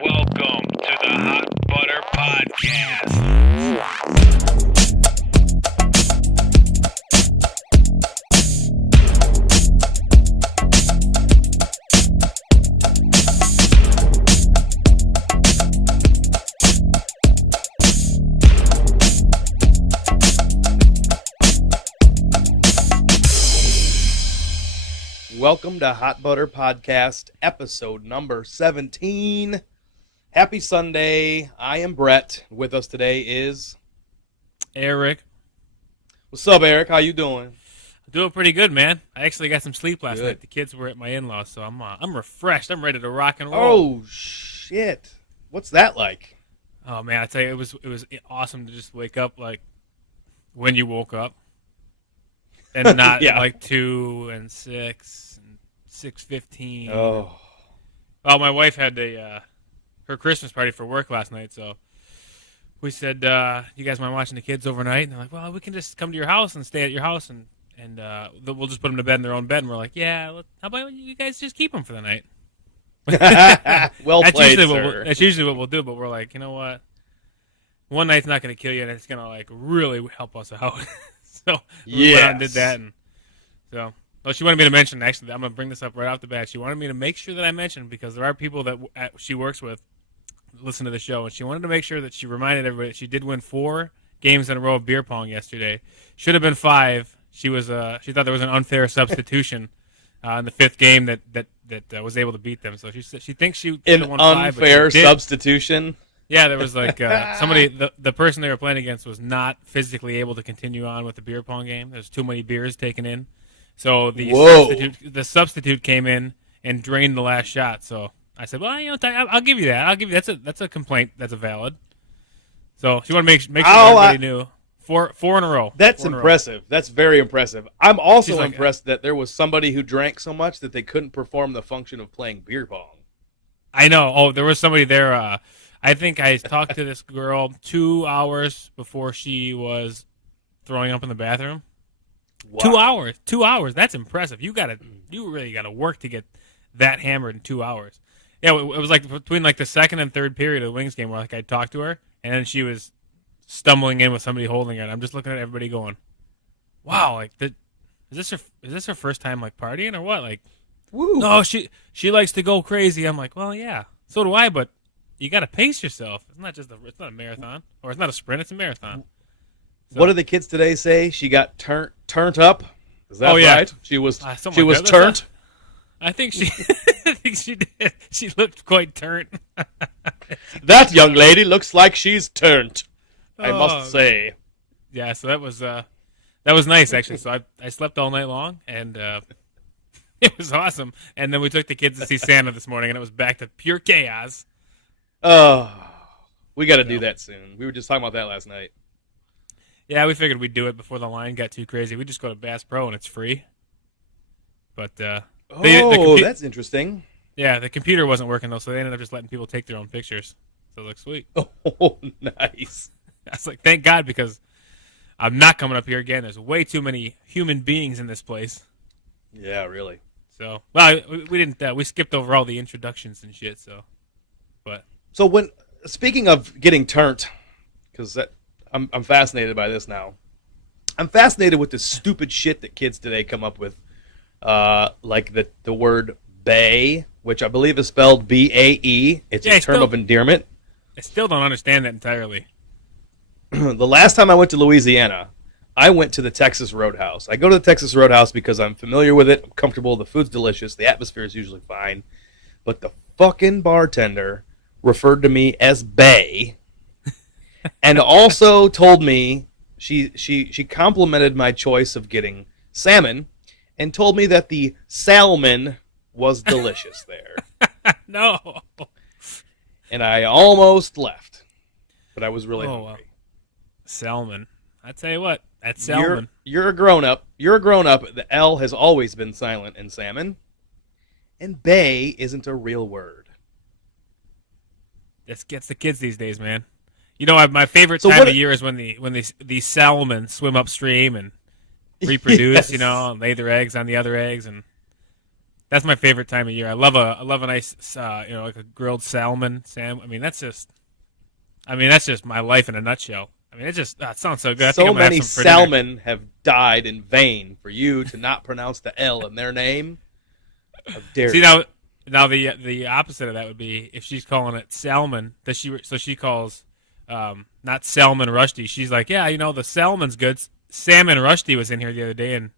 Welcome to the Hot Butter Podcast. Welcome to Hot Butter Podcast, episode number 17. Happy Sunday. I am Brett. With us today is Eric. What's up, Eric? How you doing? Doing pretty good, man. I actually got some sleep last Good. night. The kids were at my in-laws, so I'm refreshed. I'm ready to rock and roll. Oh, shit. What's that like? Oh man, I tell you, it was awesome to just wake up like when you woke up, and not Yeah. like 2 and 6 and 6:15. Oh. Well, my wife had her Christmas party for work last night, so we said, "You guys mind watching the kids overnight?" And they're like, "Well, we can just come to your house and stay at your house, and we'll just put them to bed in their own bed." And we're like, "Yeah, how about you guys just keep them for the night?" Well That's played, usually sir. that's usually what we'll do, but we're like, you know what? One night's not going to kill you, and it's going to like really help us out. So we went out and did Yes. that, and so. Well, she wanted me to mention. Actually, I'm going to bring this up right off the bat. She wanted me to make sure that I mentioned, because there are people that she works with listen to the show, and she wanted to make sure that she reminded everybody that she did win 4 games in a row of beer pong yesterday. Should have been 5. She thought there was an unfair substitution in the 5th game that was able to beat them. So she thinks she could An have won 5, but she unfair didn't. substitution. Yeah, there was like somebody. The person they were playing against was not physically able to continue on with the beer pong game. There's too many beers taken in, so the substitute came in and drained the last shot. So I said, "Well, I'll give you that. I'll give you that's a complaint that's a valid." So she wanted to make sure everybody knew 4 in a row. That's 4 in a row. impressive. That's very impressive. I'm also She's like, impressed that there was somebody who drank so much that they couldn't perform the function of playing beer pong. I know. Oh, there was somebody there. I think I talked to this girl 2 hours before she was throwing up in the bathroom. Wow. 2 hours. 2 hours. That's impressive. You really gotta work to get that hammered in 2 hours. Yeah, it was like between like the second and third period of the Wings game where like I talked to her, and then she was stumbling in with somebody holding her, and I'm just looking at everybody going, "Wow, like is this her first time like partying or what?" Like, Woo. no, she likes to go crazy. I'm like, well, yeah, so do I, but you got to pace yourself. It's not a marathon, or it's not a sprint. It's a marathon. So, What did the kids today say? She got turned up. Is that Oh, yeah. right? She was something like that. turned. I think she, I think she did. She looked quite turned. That young lady looks like she's turned. I Oh. must say. Yeah, so that was nice actually. So I slept all night long, and it was awesome. And then we took the kids to see Santa this morning, and it was back to pure chaos. Oh, we got to do No. that soon. We were just talking about that last night. Yeah, we figured we'd do it before the line got too crazy. We just go to Bass Pro, and it's free. But That's interesting. yeah, the computer wasn't working though, so they ended up just letting people take their own pictures. So it looks sweet. Oh, nice. I was like, thank God, because I'm not coming up here again. There's way too many human beings in this place. Yeah, really. So, well, we didn't. We skipped over all the introductions and shit. So, but So speaking of getting turned, because I'm fascinated by this now. I'm fascinated with the stupid shit that kids today come up with, like the word "bae," which I believe is spelled B-A-E. It's Yeah, a term of endearment. I still don't understand that entirely. The last time I went to Louisiana, I went to the Texas Roadhouse. I go to the Texas Roadhouse because I'm familiar with it, I'm comfortable, the food's delicious, the atmosphere is usually fine. But the fucking bartender referred to me as Bae, and also told me she complimented my choice of getting salmon, and told me that the salmon was delicious there. No. And I almost left, but I was really Oh, hungry. Salmon. I tell you what, that's salmon. You're a grown up. You're a grown up. The L has always been silent in salmon, and "bae" isn't a real word. This gets the kids these days, man. You know, my favorite So time what- of year is when the salmon swim upstream and reproduce. Yes. You know, and lay their eggs on the other eggs, and That's my favorite time of year. I love a nice like a grilled salmon. I mean that's just my life in a nutshell. I mean, it sounds so good. I think So I'm gonna have many some for dinner. salmon have died in vain for you to not pronounce the L in their name. How dare See you? now the opposite of that would be if she's calling it salmon. She calls not salmon rusty. She's like, yeah, the salmon's good. Salmon rusty was in here the other day and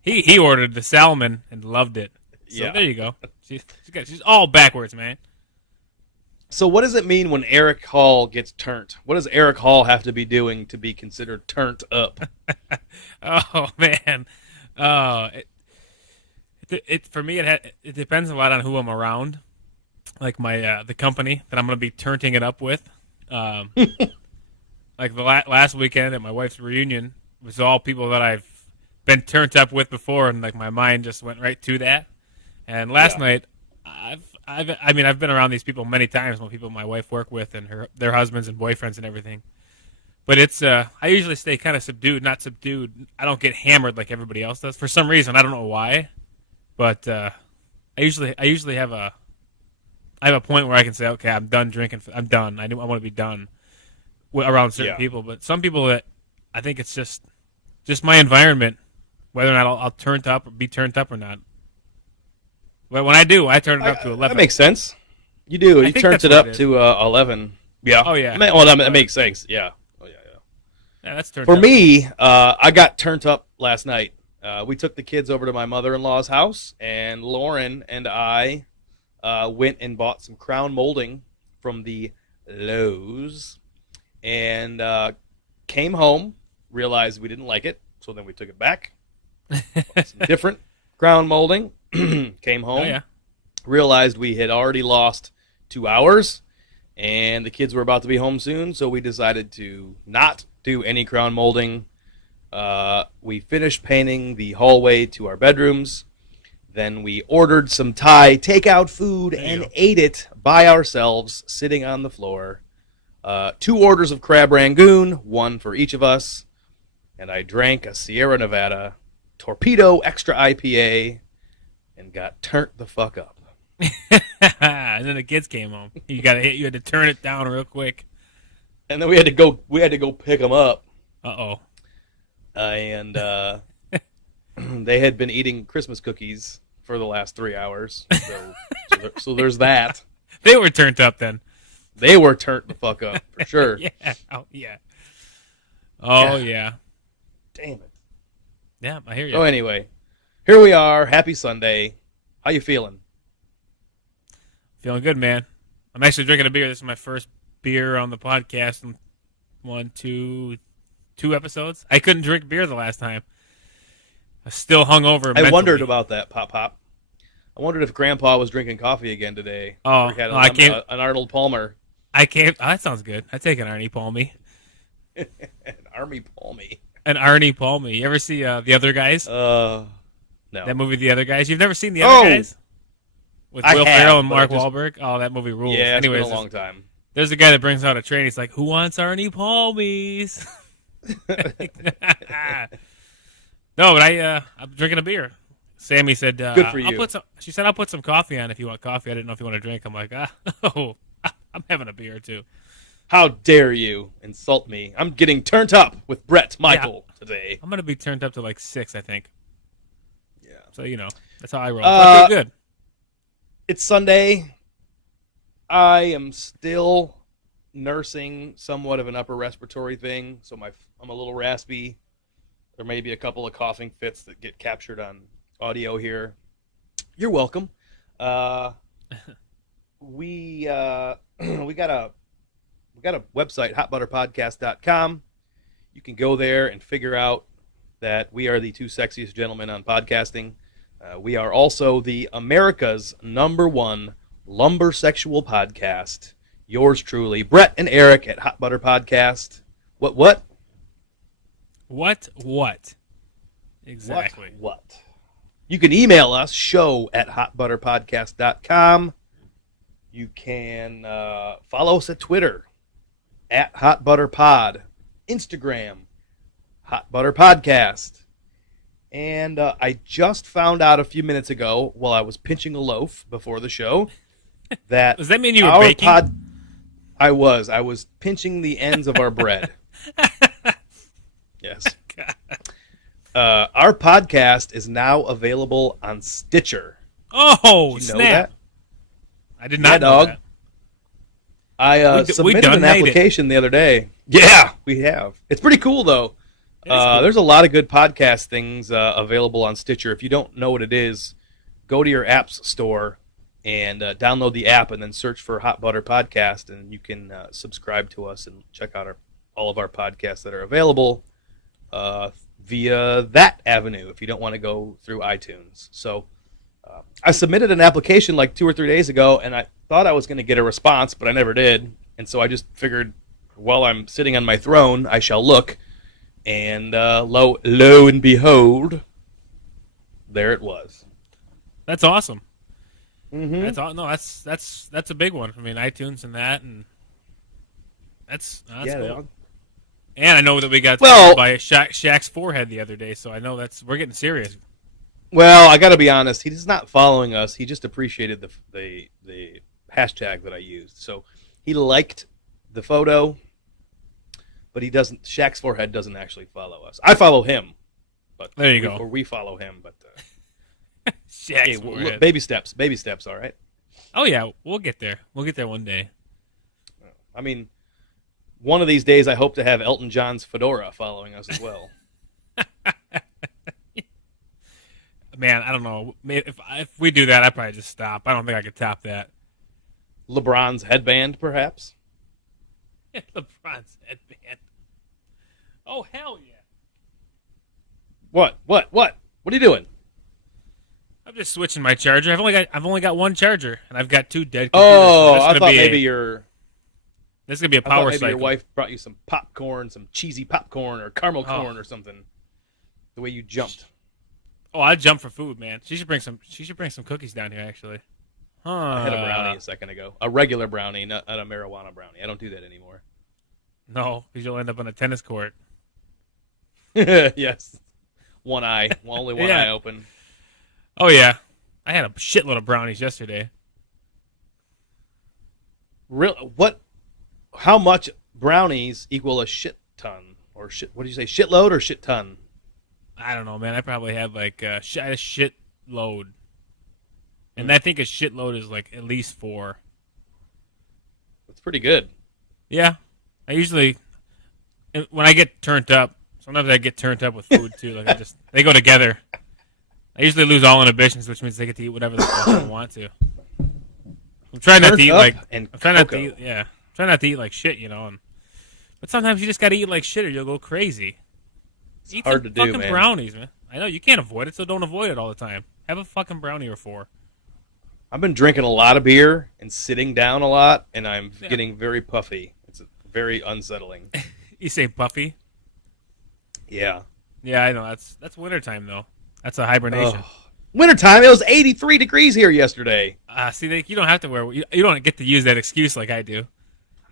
he ordered the salmon and loved it. So Yeah. there you go. She's all backwards, man. So what does it mean when Eric Hall gets turned? What does Eric Hall have to be doing to be considered turned up? Oh man, it for me it depends a lot on who I'm around, like my the company that I'm going to be turning it up with. Like the last weekend at my wife's reunion was all people that I've been turned up with before, and like my mind just went right to that. And last night, I've been around these people many times, people my wife work with and their husbands and boyfriends and everything. But it's I usually stay kind of subdued, not subdued. I don't get hammered like everybody else does for some reason. I don't know why, but I usually have a point where I can say, okay, I'm done drinking. I'm done. I want to be done around certain people. But some people that I think it's just my environment, whether or not I'll turn up or be turned up or not. But when I do, I turn it up to 11. That makes sense. You do. You think turned that's it what up it is. to 11. Yeah. Oh, yeah. Well, that makes sense. Yeah. Oh, yeah, yeah. Yeah, that's turned For up. me, I got turned up last night. We took the kids over to my mother-in-law's house, and Lauren and I went and bought some crown molding from the Lowe's, and came home, realized we didn't like it, so then we took it back, bought some different crown molding, came home, Oh, yeah. realized we had already lost 2 hours, and the kids were about to be home soon, so we decided to not do any crown molding. We finished painting the hallway to our bedrooms. Then we ordered some Thai takeout food and ate it by ourselves, sitting on the floor. 2 orders of crab rangoon, 1 for each of us. And I drank a Sierra Nevada Torpedo Extra IPA and got turned the fuck up. And then the kids came home. You had to turn it down real quick. And then we had to go pick them up. Uh-oh. And they had been eating Christmas cookies for the last 3 hours. So there's that. They were turned up then. They were turned the fuck up, for sure. Yeah. Oh, yeah. Oh, yeah. Damn it. Yeah, I hear you. So anyway, here we are. Happy Sunday. How you feeling? Feeling good, man. I'm actually drinking a beer. This is my first beer on the podcast in 2 episodes. I couldn't drink beer the last time. I was still hungover. I wondered about that, Pop. I wondered if Grandpa was drinking coffee again today. Oh, Or he had I can't. an Arnold Palmer. I can't. Oh, that sounds good. I take an Arnie Palmy. An Army Palmy. An Arnie Palmy. You ever see The Other Guys? No. That movie, The Other Guys. You've never seen The Other Guys? With I Will have, Ferrell and but Mark I just- Wahlberg. Oh, that movie rules. Yeah, it's Anyways, been a long time. there's a guy that brings out a tray and he's like, "Who wants Arnie Palmies?" No, but I'm drinking a beer. Sammy said, Good for you. She said, "I'll put some coffee on if you want coffee." I didn't know if you want to drink. I'm like, I'm having a beer too. How dare you insult me? I'm getting turned up with Brett Michael today. I'm gonna be turned up to like 6, I think. Yeah. So that's how I roll. I feel good. It's Sunday. I am still nursing somewhat of an upper respiratory thing, so I'm a little raspy. There may be a couple of coughing fits that get captured on audio here. You're welcome. We got a website, hotbutterpodcast.com. You can go there and figure out that we are the 2 sexiest gentlemen on podcasting. We are also the America's #1 lumber sexual podcast. Yours truly, Brett and Eric at Hot Butter Podcast. What? Exactly. What? You can email us, show@hotbutterpodcast.com. You can follow us at Twitter, @HotButterPod. Instagram, Hot Butter Podcast. And I just found out a few minutes ago while I was pinching a loaf before the show that Does that mean you were our baking? I was pinching the ends of our bread. Yes. Our podcast is now available on Stitcher. Oh, Did you know snap! that? I did not know dog. that. I submitted an made it. application the other day. Yeah, we have. It's pretty cool, though. It is cool. There's a lot of good podcast things available on Stitcher. If you don't know what it is, go to your apps store and download the app and then search for Hot Butter Podcast, and you can subscribe to us and check out all of our podcasts that are available via that avenue if you don't want to go through iTunes. So I submitted an application like 2 or 3 days ago, and I thought I was going to get a response, but I never did. And so I just figured while I'm sitting on my throne, I shall look. And lo and behold, there it was. That's awesome. Mm-hmm. That's a big one. I mean, iTunes and that, and that's cool. And I know that we got told by Shaq's forehead the other day, so I know we're getting serious. Well, I got to be honest. He's not following us. He just appreciated the hashtag that I used. So he liked the photo, but he doesn't. Shaq's forehead doesn't actually follow us. I follow him, but there you go. Or we follow him, but Shaq's forehead. Look, baby steps. All right. Oh yeah, we'll get there. We'll get there one day. I mean, one of these days, I hope to have Elton John's fedora following us as well. Man, I don't know. If we do that, I'd probably just stop. I don't think I could top that. LeBron's headband, perhaps? LeBron's headband. Oh, hell yeah. What? What are you doing? I'm just switching my charger. I've only got one charger, and I've got 2 dead computers. Oh, I thought maybe this is going to be a power cycle. Maybe your wife brought you some popcorn, some cheesy popcorn or caramel corn or something. The way you jumped. Oh, I jumped for food, man. She should bring some cookies down here, actually. I had a brownie a second ago. A regular brownie, not a marijuana brownie. I don't do that anymore. No, because you'll end up on a tennis court. Yes. Only one eye open. Oh, yeah. I had a shitload of brownies yesterday. What? How much brownies equal a shit ton? Or shit? What do you say? Shitload or shit ton? I don't know, man. I probably had like a shit load. And I think a shitload is like at least 4. That's pretty good. Yeah. I usually, when I get turned up, sometimes I get turned up with food too. Like they go together. I usually lose all inhibitions, which means they get to eat whatever the fuck I want to. I'm trying not to eat try not to eat like shit, you know. But sometimes you just got to eat like shit or you'll go crazy. Eat hard some to do, fucking man. brownies, man. I know you can't avoid it, so don't avoid it all the time. Have a fucking brownie or 4. I've been drinking a lot of beer and sitting down a lot, and I'm getting very puffy. It's very unsettling. You say puffy? Yeah. Yeah, I know. That's wintertime, though. That's a hibernation. Oh. Wintertime, it was 83 degrees here yesterday. See, you don't have to wear. You don't get to use that excuse like I do.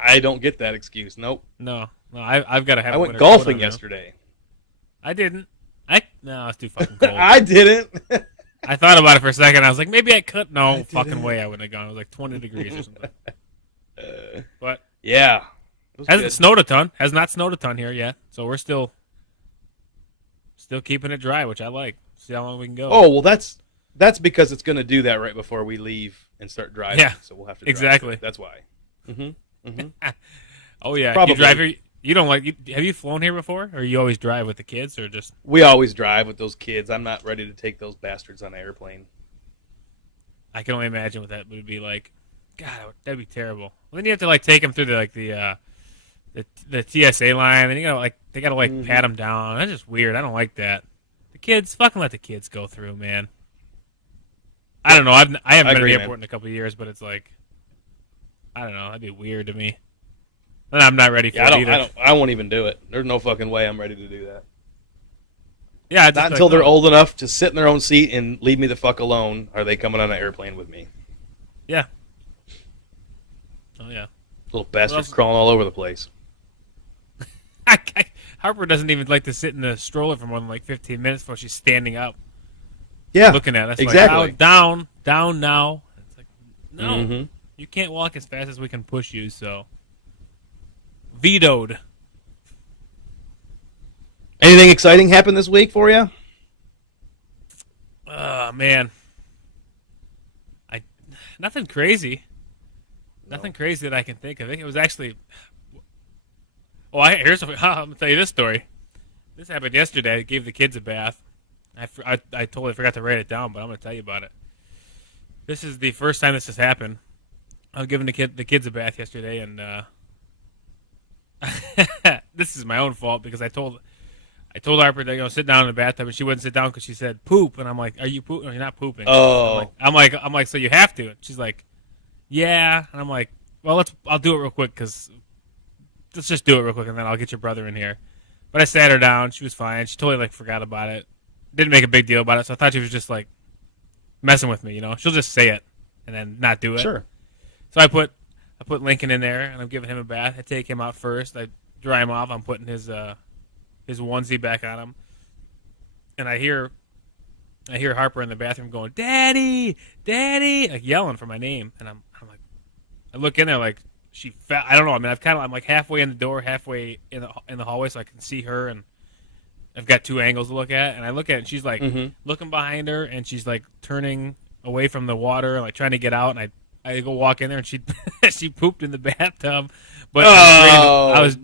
I don't get that excuse. Nope. No. I've got to have. I went golfing yesterday. I didn't. No, it's too fucking cold. I didn't. I thought about it for a second. I was like, maybe I could. No fucking way, I wouldn't have gone. It was like 20 degrees or something. But yeah, hasn't snowed a ton. Has not snowed a ton here yet. So we're still keeping it dry, which I like. See how long we can go. Oh well, that's because it's going to do that right before we leave and start driving. Yeah, so we'll have to exactly. That's why. Oh yeah, probably. You drive here. You don't like? Have you flown here before, or you always drive with the kids, or just? We always drive with those kids. I'm not ready to take those bastards on an airplane. I can only imagine what that would be like. God, that'd be terrible. Well, then you have to like take them through the TSA line, and they gotta pat them down. That's just weird. I don't like that. The kids, fucking let the kids go through, man. I don't know. I haven't been to the airport in a couple of years, but it's like, I don't know. That'd be weird to me. And I'm not ready for it either. I won't even do it. There's no fucking way I'm ready to do that. Yeah, not until they're old enough to sit in their own seat and leave me the fuck alone. Are they coming on an airplane with me? Yeah. Oh yeah. Little bastards crawling all over the place. How Harper doesn't even like to sit in the stroller for more than like 15 minutes before she's standing up, Yeah, looking at us. exactly. Like, down now. It's like, no, Mm-hmm. you can't walk as fast as we can push you. So vetoed. Anything exciting happened this week for you? Man, nothing crazy. Nothing crazy that I can think of. It was actually. Oh, I'm gonna tell you this story. This happened yesterday. I gave the kids a bath. I totally forgot to write it down, but I'm gonna tell you about it. This is the first time this has happened. I was giving the kids a bath yesterday, and this is my own fault because I told Harper to sit down in the bathtub, and she wouldn't sit down because she said poop, and I'm like, "Are you pooping? You're not pooping." Oh, I'm like, so you have to? And she's like, "Yeah," and I'm like, "Well, I'll do it real quick because let's just do it real quick, and then I'll get your brother in here." But I sat her down. She was fine. She totally forgot about it. Didn't make a big deal about it, so I thought she was just messing with me. She'll just say it and then not do it. sure. So I put Lincoln in there, and I'm giving him a bath. I take him out first. I dry him off. I'm putting his onesie back on him, and I hear Harper in the bathroom going, "Daddy, Daddy," like yelling for my name, and I'm like, I look in there like she fell. I don't know. I mean, I'm like halfway in the door, halfway in the hallway, so I can see her, and I've got two angles to look at, and I look at it, and she's like looking behind her, and she's like turning away from the water, like trying to get out, and I go walk in there, and she she pooped in the bathtub, but I was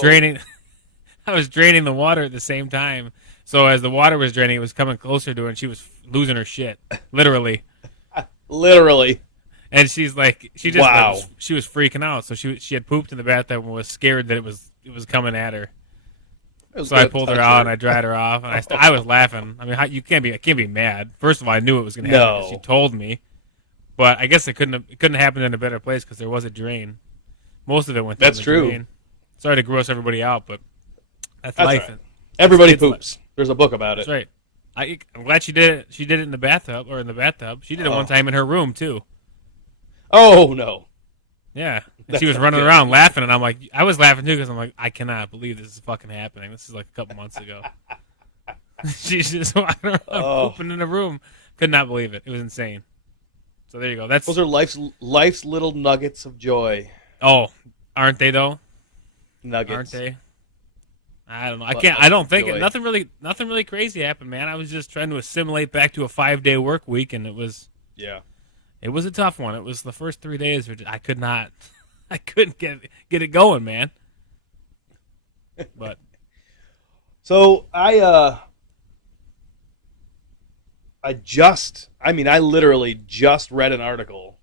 draining the water at the same time. So as the water was draining, it was coming closer to her, and she was losing her shit, literally. Literally. And she's like, she just Wow. she was freaking out. So she had pooped in the bathtub and was scared that it was coming at her. So I pulled her out and I dried her off, and I was laughing. I mean, I can't be mad. First of all, I knew it was going to happen because she told me, but I guess it couldn't happen in a better place because there was a drain. Most of it went down the drain. Sorry to gross everybody out, but that's life. Right. Everybody poops. There's a book about it. That's right. I'm glad she did it. She did it in the bathtub. She did it one time in her room too. Oh no. Yeah, and she was running around laughing, and I was laughing too because I'm like, I cannot believe this is fucking happening. This is like a couple months ago. She's just walking around pooping in a room. Could not believe it. It was insane. So there you go. Those are life's little nuggets of joy. Oh, aren't they though? Nuggets, aren't they? I don't know. I don't think it. Nothing really crazy happened, man. I was just trying to assimilate back to a 5-day work week, and it was a tough one. It was the first 3 days where I couldn't get it going, man. But so I literally just read an article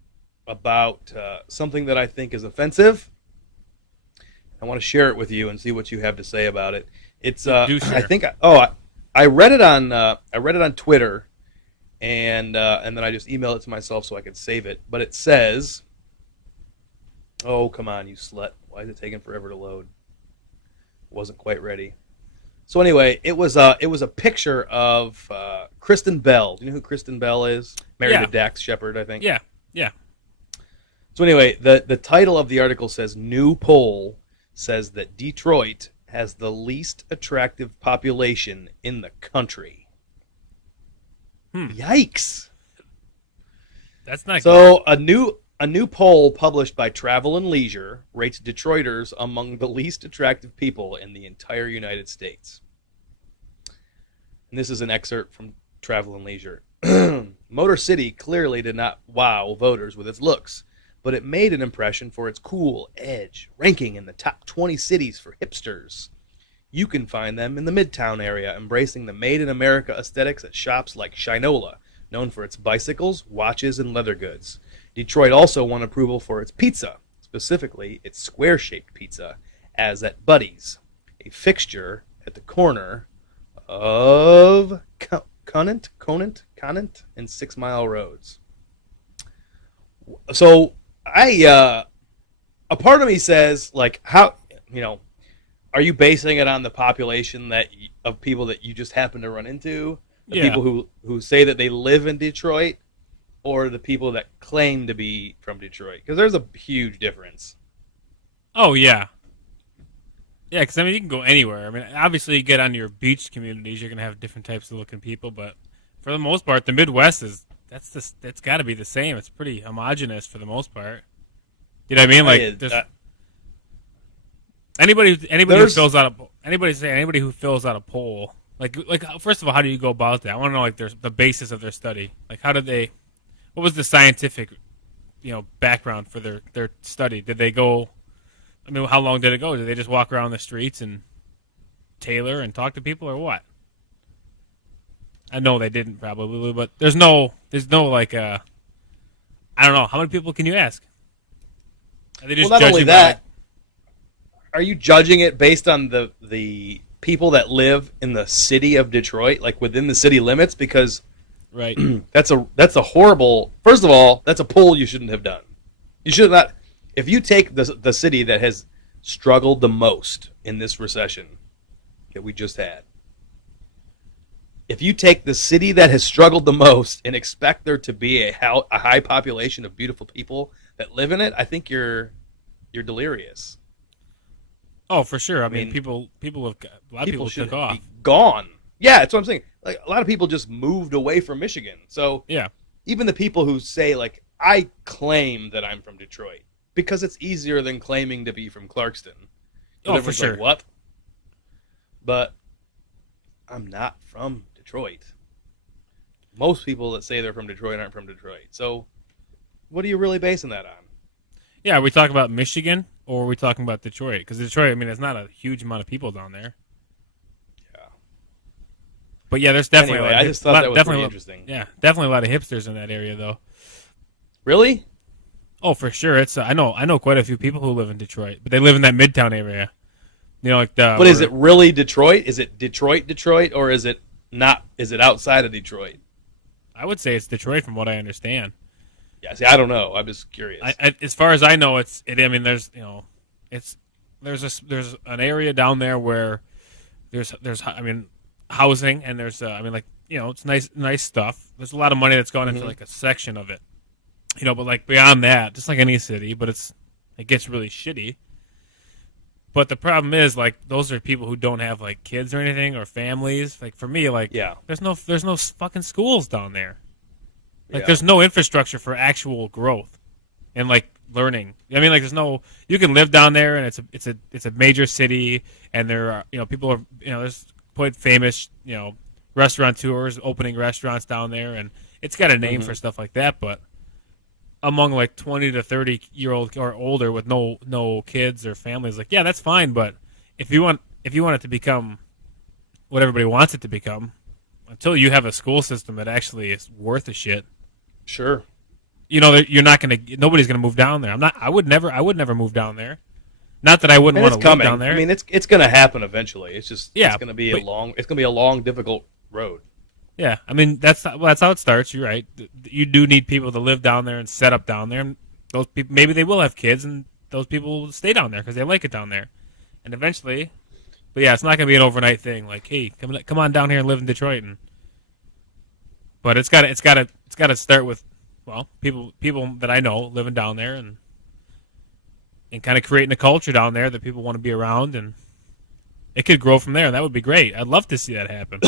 about something that I think is offensive. I want to share it with you and see what you have to say about it. It's I think I read it on Twitter, and then I just emailed it to myself so I could save it. But it says, "Oh, come on, you slut! Why is it taking forever to load?" Wasn't quite ready. So anyway, it was a picture of Kristen Bell. Do you know who Kristen Bell is? Married to Dax Shepard, I think. Yeah. So anyway, the title of the article says, "New poll says that Detroit has the least attractive population in the country." Yikes! That's not so good. A new poll published by Travel and Leisure rates Detroiters among the least attractive people in the entire United States. And this is an excerpt from Travel and Leisure. Motor City clearly did not wow voters with its looks, but it made an impression for its cool edge, ranking in the top 20 cities for hipsters. You can find them in the Midtown area, embracing the made-in-America aesthetics at shops like Shinola, known for its bicycles, watches, and leather goods. Detroit also won approval for its pizza, specifically its square-shaped pizza, as at Buddy's, a fixture at the corner of Conant and 6 Mile Roads. So a part of me says, like, how, are you basing it on the population of people that you just happen to run into? The people who say that they live in Detroit, or the people that claim to be from Detroit? Because there's a huge difference. Oh, yeah. Yeah, because I mean, you can go anywhere. I mean, obviously, you get on your beach communities, you're gonna have different types of looking people, but for the most part, the Midwest is that's got to be the same. It's pretty homogenous for the most part. You know what I mean? Like, I, just uh, anybody who there's fills out anybody who fills out a poll. Like first of all, how do you go about that? I want to know like the basis of their study. Like, how did they? What was the scientific, background for their study? Did they go? I mean, how long did it go? Did they just walk around the streets and tailor and talk to people, or what? I know they didn't probably, but there's no like I don't know. How many people can you ask? Are they well, just not only judging by that. Are you judging it based on the people that live in the city of Detroit, like within the city limits? Because right? that's a horrible. First of all, that's a poll you shouldn't have done. You should not. If you take the city that has struggled the most in this recession that we just had, if you take the city that has struggled the most and expect there to be a high population of beautiful people that live in it, I think you're delirious. Oh, for sure. I mean, mean, people have a lot of people should took off. be gone. Yeah, that's what I'm saying. Like a lot of people just moved away from Michigan. So Yeah. even the people who say like I claim that I'm from Detroit because it's easier than claiming to be from Clarkston. Oh, for Everyone's sure. like, what? But I'm not from Detroit. Most people that say they're from Detroit aren't from Detroit. So what are you really basing that on? Yeah, are we talking about Michigan or are we talking about Detroit? Because Detroit, I mean, there's not a huge amount of people down there. Yeah. But yeah, there's definitely Anyway, a lot I of just thought that was definitely pretty a lot- interesting. Yeah, definitely a lot of hipsters in that area, though. Really? Oh, for sure. It's I know quite a few people who live in Detroit, but they live in that Midtown area. You know, like the. But is it really Detroit? Is it Detroit, or is it not? Is it outside of Detroit? I would say it's Detroit, from what I understand. Yeah, see, I don't know. I'm just curious. As far as I know, I mean, there's there's an area down there where there's I mean, housing, and there's I mean, like, it's nice stuff. There's a lot of money that's gone into like a section of it, but like beyond that, just like any city, but it gets really shitty. But the problem is, like, those are people who don't have like kids or anything or families. Like for me, like, Yeah. there's no fucking schools down there. Like, Yeah. there's no infrastructure for actual growth and like learning. I mean, like, there's no. You can live down there, and it's a major city, and there are people are there's quite famous restaurateurs opening restaurants down there, and it's got a name for stuff like that. But among like 20 to 30-year-old or older with no kids or families, like, yeah, that's fine. But if you want it to become what everybody wants it to become, until you have a school system that actually is worth a shit, Sure. you're not gonna. Nobody's gonna move down there. I would never move down there. Not that I wouldn't And want it's to live coming. down there. I mean, it's going to happen eventually. It's just Yeah, it's going to be but- a long, difficult road. yeah, I mean, that's how it starts. You're right. You do need people to live down there and set up down there. And those people, maybe they will have kids, and those people will stay down there because they like it down there. And eventually, but yeah, it's not gonna be an overnight thing. Like, hey, come on down here and live in Detroit. But it's got to start with, well, people that I know living down there, and kind of creating a culture down there that people want to be around, and it could grow from there. And that would be great. I'd love to see that happen.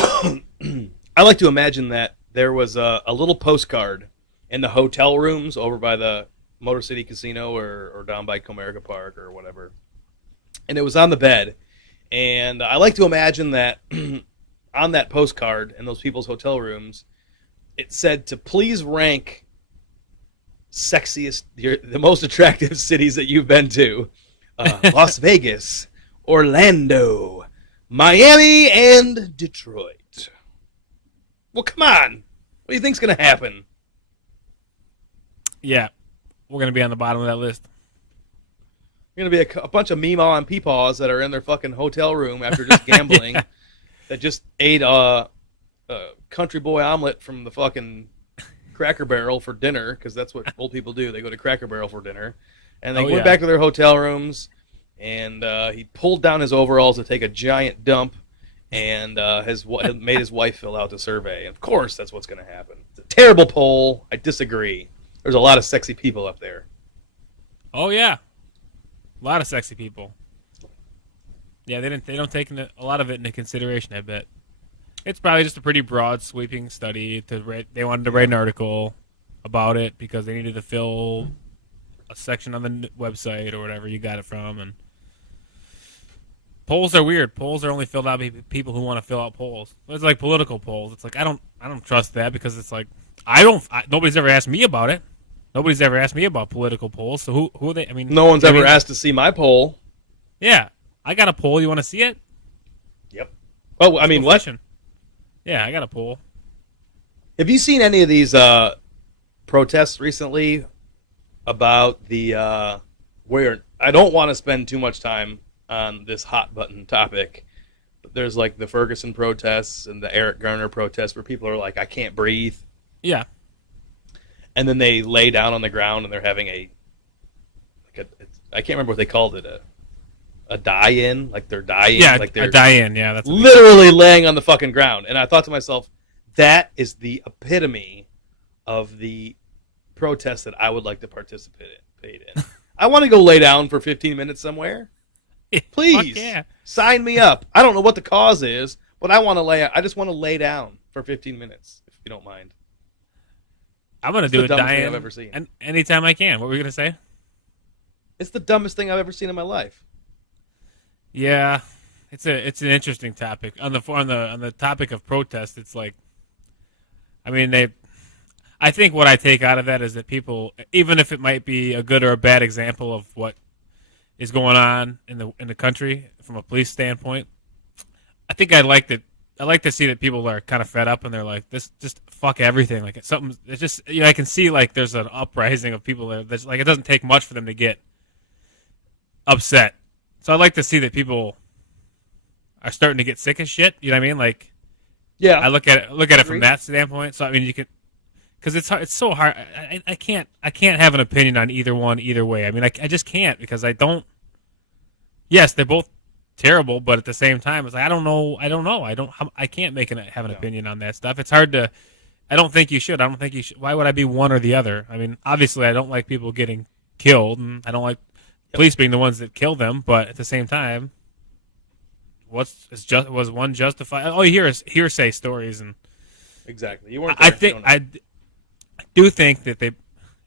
I like to imagine that there was a little postcard in the hotel rooms over by the Motor City Casino or down by Comerica Park or whatever. And it was on the bed. And I like to imagine that on that postcard in those people's hotel rooms, it said to please rank the most attractive cities that you've been to. Las Vegas, Orlando, Miami, and Detroit. Well, come on. What do you think's going to happen? Yeah, we're gonna be on the bottom of that list. You're going to be a bunch of meemaw and peepaws that are in their fucking hotel room after just gambling Yeah. that just ate a country boy omelet from the fucking Cracker Barrel for dinner, because that's what old people do. They go to Cracker Barrel for dinner. And they went back to their hotel rooms, and he pulled down his overalls to take a giant dump, and made his wife fill out the survey. And of course, that's what's going to happen. It's a terrible poll. I disagree. There's a lot of sexy people up there. Oh yeah, a lot of sexy people. Yeah, they don't take a lot of it into consideration. I bet it's probably just a pretty broad, sweeping study. They wanted to write an article about it because they needed to fill a section on the website or whatever you got it from. And polls are weird. Polls are only filled out by people who want to fill out polls. It's like political polls. It's like I don't trust that because it's like nobody's ever asked me about it. Nobody's ever asked me about political polls. So who are they? I mean, no one's ever asked to see my poll. Yeah, I got a poll. You want to see it? Yep. Oh, I mean, what? Yeah, I got a poll. Have you seen any of these protests recently about the where I don't want to spend too much time on this hot button topic, but there's like the Ferguson protests and the Eric Garner protests where people are like, I can't breathe. Yeah. And then they lay down on the ground and they're having I can't remember what they called it, a die-in, like they're dying. Yeah, like they're a die-in, yeah. That's literally laying on the fucking ground. And I thought to myself, that is the epitome of the protest that I would like to participate in. I want to go lay down for 15 minutes somewhere. Please, sign me up. I don't know what the cause is, but I just want to lay down for 15 minutes, if you don't mind. I'm going to do a die-in I've ever seen. Anytime I can. What were you going to say? It's the dumbest thing I've ever seen in my life. Yeah, it's an interesting topic. On the topic of protest, it's like, I mean, I think what I take out of that is that people, even if it might be a good or a bad example of what is going on in the country from a police standpoint, I think I like to see that people are kind of fed up and they're like, this just fuck everything. Like it's just I can see like there's an uprising of people that's like it doesn't take much for them to get upset. So I'd like to see that people are starting to get sick of shit. You know what I mean? Like, yeah, I look at it from that standpoint. So I mean, you can, because it's so hard. I can't have an opinion on either way. I mean, I just can't because I don't. Yes, they're both terrible, but at the same time, it's like I don't know. I can't have an opinion on that stuff. It's hard to. I don't think you should. I don't think you should. Why would I be one or the other? I mean, obviously, I don't like people getting killed, and I don't like police being the ones that kill them. But at the same time, was one justified? All you hear is hearsay stories, and exactly. You weren't there. I do think that they.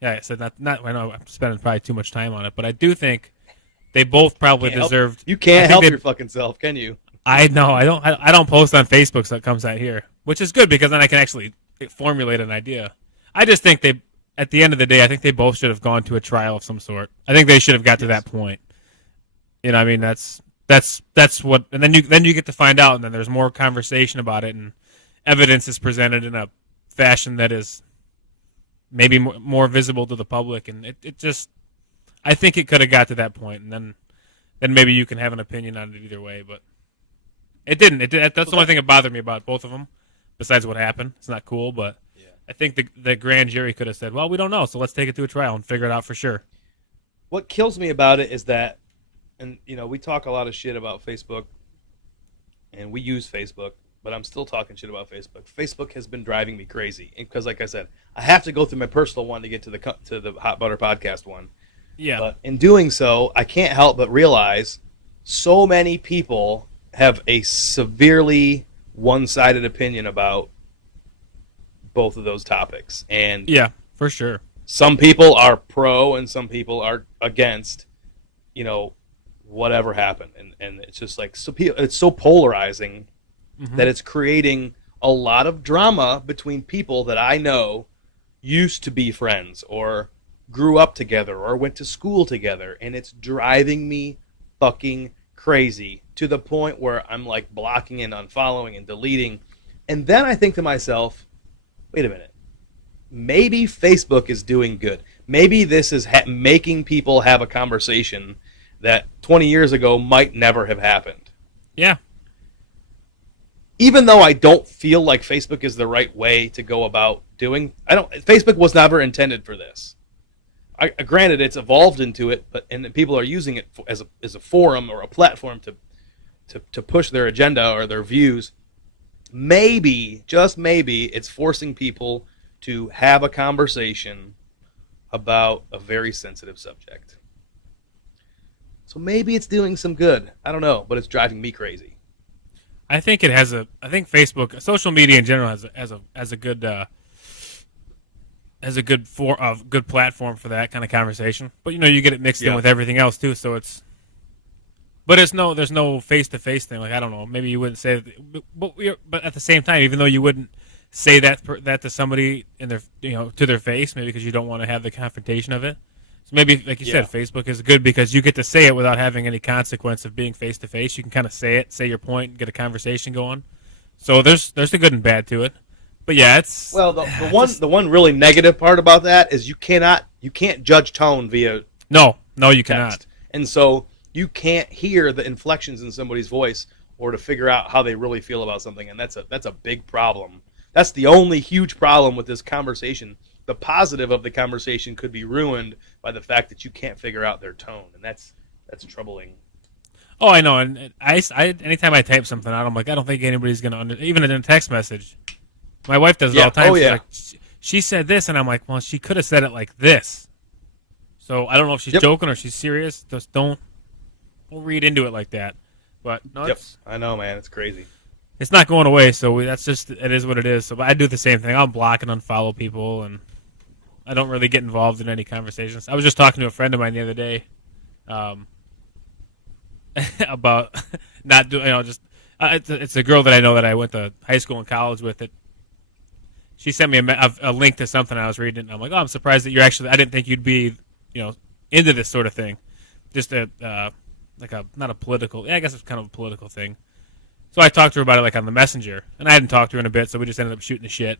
Yeah, I said not. I know I'm spending probably too much time on it, but I do think they both probably deserved. You can't help your fucking self, can you? I know. I don't post on Facebook, so it comes out here, which is good because then I can actually formulate an idea. I just think at the end of the day, I think they both should have gone to a trial of some sort. I think they should have got to that point. You know, I mean, that's what, and then you get to find out, and then there's more conversation about it, and evidence is presented in a fashion that is maybe more visible to the public, and it just, I think it could have got to that point, and then maybe you can have an opinion on it either way, but it didn't. That's the only thing that bothered me about both of them, besides what happened. It's not cool, but yeah. I think the grand jury could have said, well, we don't know, so let's take it to a trial and figure it out for sure. What kills me about it is that, and you know, we talk a lot of shit about Facebook, and we use Facebook, but I'm still talking shit about Facebook. Facebook has been driving me crazy because, like I said, I have to go through my personal one to get to the Hot Butter Podcast one. Yeah. But in doing so, I can't help but realize so many people have a severely one-sided opinion about both of those topics. And yeah, for sure. Some people are pro and some people are against, you know, whatever happened. And it's just like, it's so polarizing that it's creating a lot of drama between people that I know used to be friends or grew up together or went to school together. And it's driving me fucking crazy to the point where I'm like blocking and unfollowing and deleting. And then I think to myself, wait a minute. Maybe Facebook is doing good. Maybe this is making people have a conversation that 20 years ago might never have happened. Yeah. Even though I don't feel like Facebook is the right way to go about doing, Facebook was never intended for this. Granted, it's evolved into it, and people are using it as a forum or a platform to push their agenda or their views. Maybe, just maybe, it's forcing people to have a conversation about a very sensitive subject. So maybe it's doing some good. I don't know, but it's driving me crazy. I think it has a. I think Facebook, social media in general, has a good good platform for that kind of conversation. But you get it mixed in with everything else too. So it's. But there's no face to face thing. Like I don't know, maybe you wouldn't say that, but at the same time, even though you wouldn't say that to somebody in their to their face, maybe because you don't want to have the confrontation of it. So maybe like you said, Facebook is good because you get to say it without having any consequence of being face to face. You can kind of say your point, and get a conversation going. So there's the good and bad to it. But yeah, it's the one really negative part about that is you can't judge tone via no you text. cannot, and so you can't hear the inflections in somebody's voice or to figure out how they really feel about something, and that's a big problem. That's the only huge problem with this conversation. The positive of the conversation could be ruined by the fact that you can't figure out their tone, and that's troubling. Oh, I know, and I anytime I type something out, I'm like, I don't think anybody's gonna even in a text message. My wife does it all the time. She's like, she said this, and I'm like, well, she could have said it like this. So I don't know if she's joking or she's serious. Just don't read into it like that. But no, I know, man, it's crazy. It's not going away, so that's just it is what it is. So but I do the same thing. I'll block and unfollow people, and I don't really get involved in any conversations. I was just talking to a friend of mine the other day about not doing. It's a girl that I know that I went to high school and college with. That she sent me a link to something I was reading, and I'm like, oh, I'm surprised that you're actually. I didn't think you'd be into this sort of thing. Just not a political. Yeah, I guess it's kind of a political thing. So I talked to her about it on the messenger, and I hadn't talked to her in a bit, so we just ended up shooting the shit.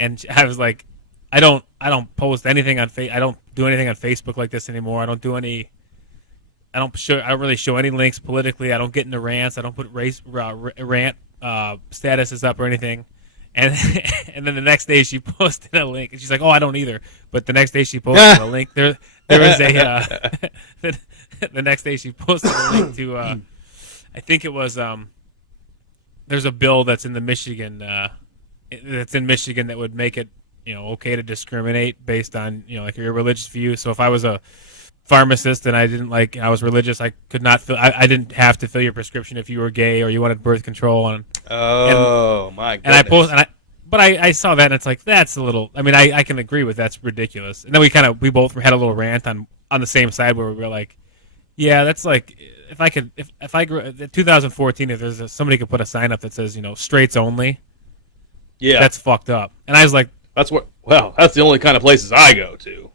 And I was like, I don't post anything on I don't do anything on Facebook like this anymore. I don't really show any links politically. I don't get into rants. I don't put rant statuses up or anything. And and then the next day she posted a link, and she's like, "Oh, I don't either." But the next day she posted a link. There was a the next day she posted a link to I think it was there's a bill that's in Michigan that would make it okay to discriminate based on your religious view. So if I was a pharmacist and I was religious, I could not I didn't have to fill your prescription if you were gay or you wanted birth control. My goodness. But I saw that, and it's like, that's a little. I mean, I can agree with that's ridiculous. And then we both had a little rant on the same side where we were like, yeah, that's like if I grew 2014, if there's somebody could put a sign up that says straights only, yeah, that's fucked up. And I was like, that's the only kind of places I go to.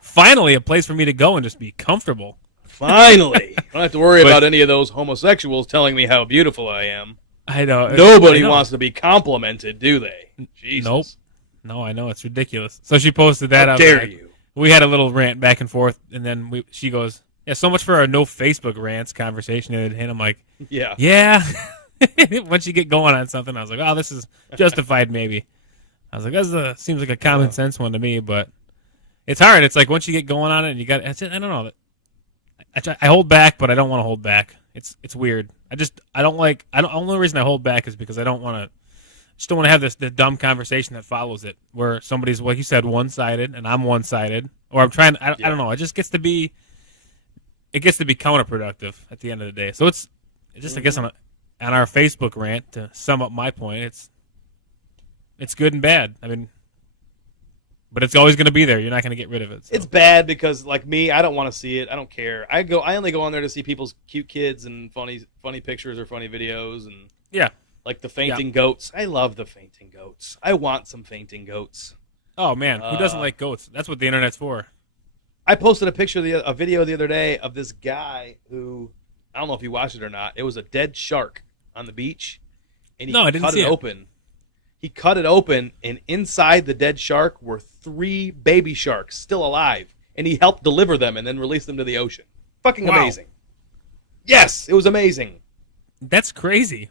Finally, a place for me to go and just be comfortable. Finally, I don't have to worry about any of those homosexuals telling me how beautiful I am. I know. Nobody wants to be complimented, do they? Jesus. Nope. No, I know, it's ridiculous. So she posted that. How dare you? We had a little rant back and forth, and then she goes, "Yeah, so much for our no Facebook rants conversation." And I'm like, "Yeah." Once you get going on something, I was like, "Oh, this is justified." Maybe I was like, "That seems like a common sense one to me," but it's hard. It's like once you get going on it, and I don't know. I hold back, but I don't want to hold back. It's weird. The only reason I hold back is because I don't want to. Just don't want to have the dumb conversation that follows it, where somebody's, like you said, one-sided, and I'm one-sided, or I'm trying. I don't know. It just gets to be. It gets to be counterproductive at the end of the day. So it's just, I guess, on our Facebook rant, to sum up my point, it's good and bad. I mean, but it's always going to be there. You're not going to get rid of it. So. It's bad because, like me, I don't want to see it. I don't care. I only go on there to see people's cute kids and funny pictures or funny videos and like the fainting goats. I love the fainting goats. I want some fainting goats. Oh man, who doesn't like goats? That's what the internet's for. I posted a video the other day of this guy who, I don't know if you watched it or not. It was a dead shark on the beach, and I didn't see it open. He cut it open, and inside the dead shark were 3 baby sharks still alive, and he helped deliver them and then release them to the ocean. Fucking amazing. Yes, it was amazing. That's crazy.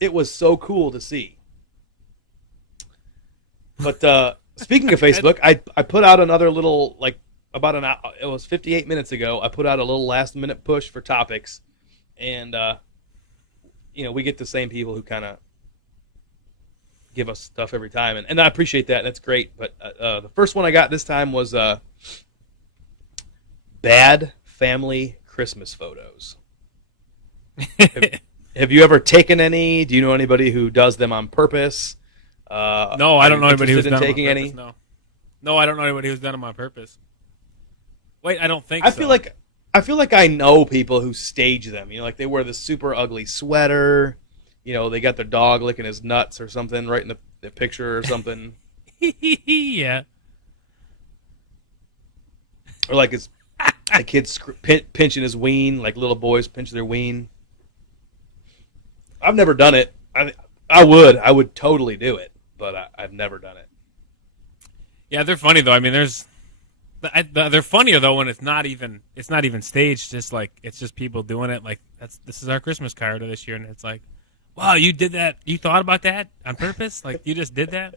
It was so cool to see. But speaking of Facebook, I put out another little, about an hour, it was 58 minutes ago, I put out a little last-minute push for topics, and, we get the same people who kind of give us stuff every time, and I appreciate that. That's great. But the first one I got this time was bad family Christmas photos. Have you ever taken any? Do you know anybody who does them on purpose? No, I don't know anybody who's done taking them on any. purpose, no, I don't know anybody who's done them on purpose. Wait, I don't think I so. feel like I know people who stage them. You know, like they wear this super ugly sweater. You know, they got their dog licking his nuts or something right in the picture or something. Yeah. Or like a kid's pinching his ween, like little boys pinch their ween. I've never done it. I would totally do it, but I've never done it. Yeah, they're funny though. I mean, they're funnier though when it's not even staged. Just like it's just people doing it. Like this is our Christmas card of this year, and it's like, wow, you did that. You thought about that on purpose? Like you just did that?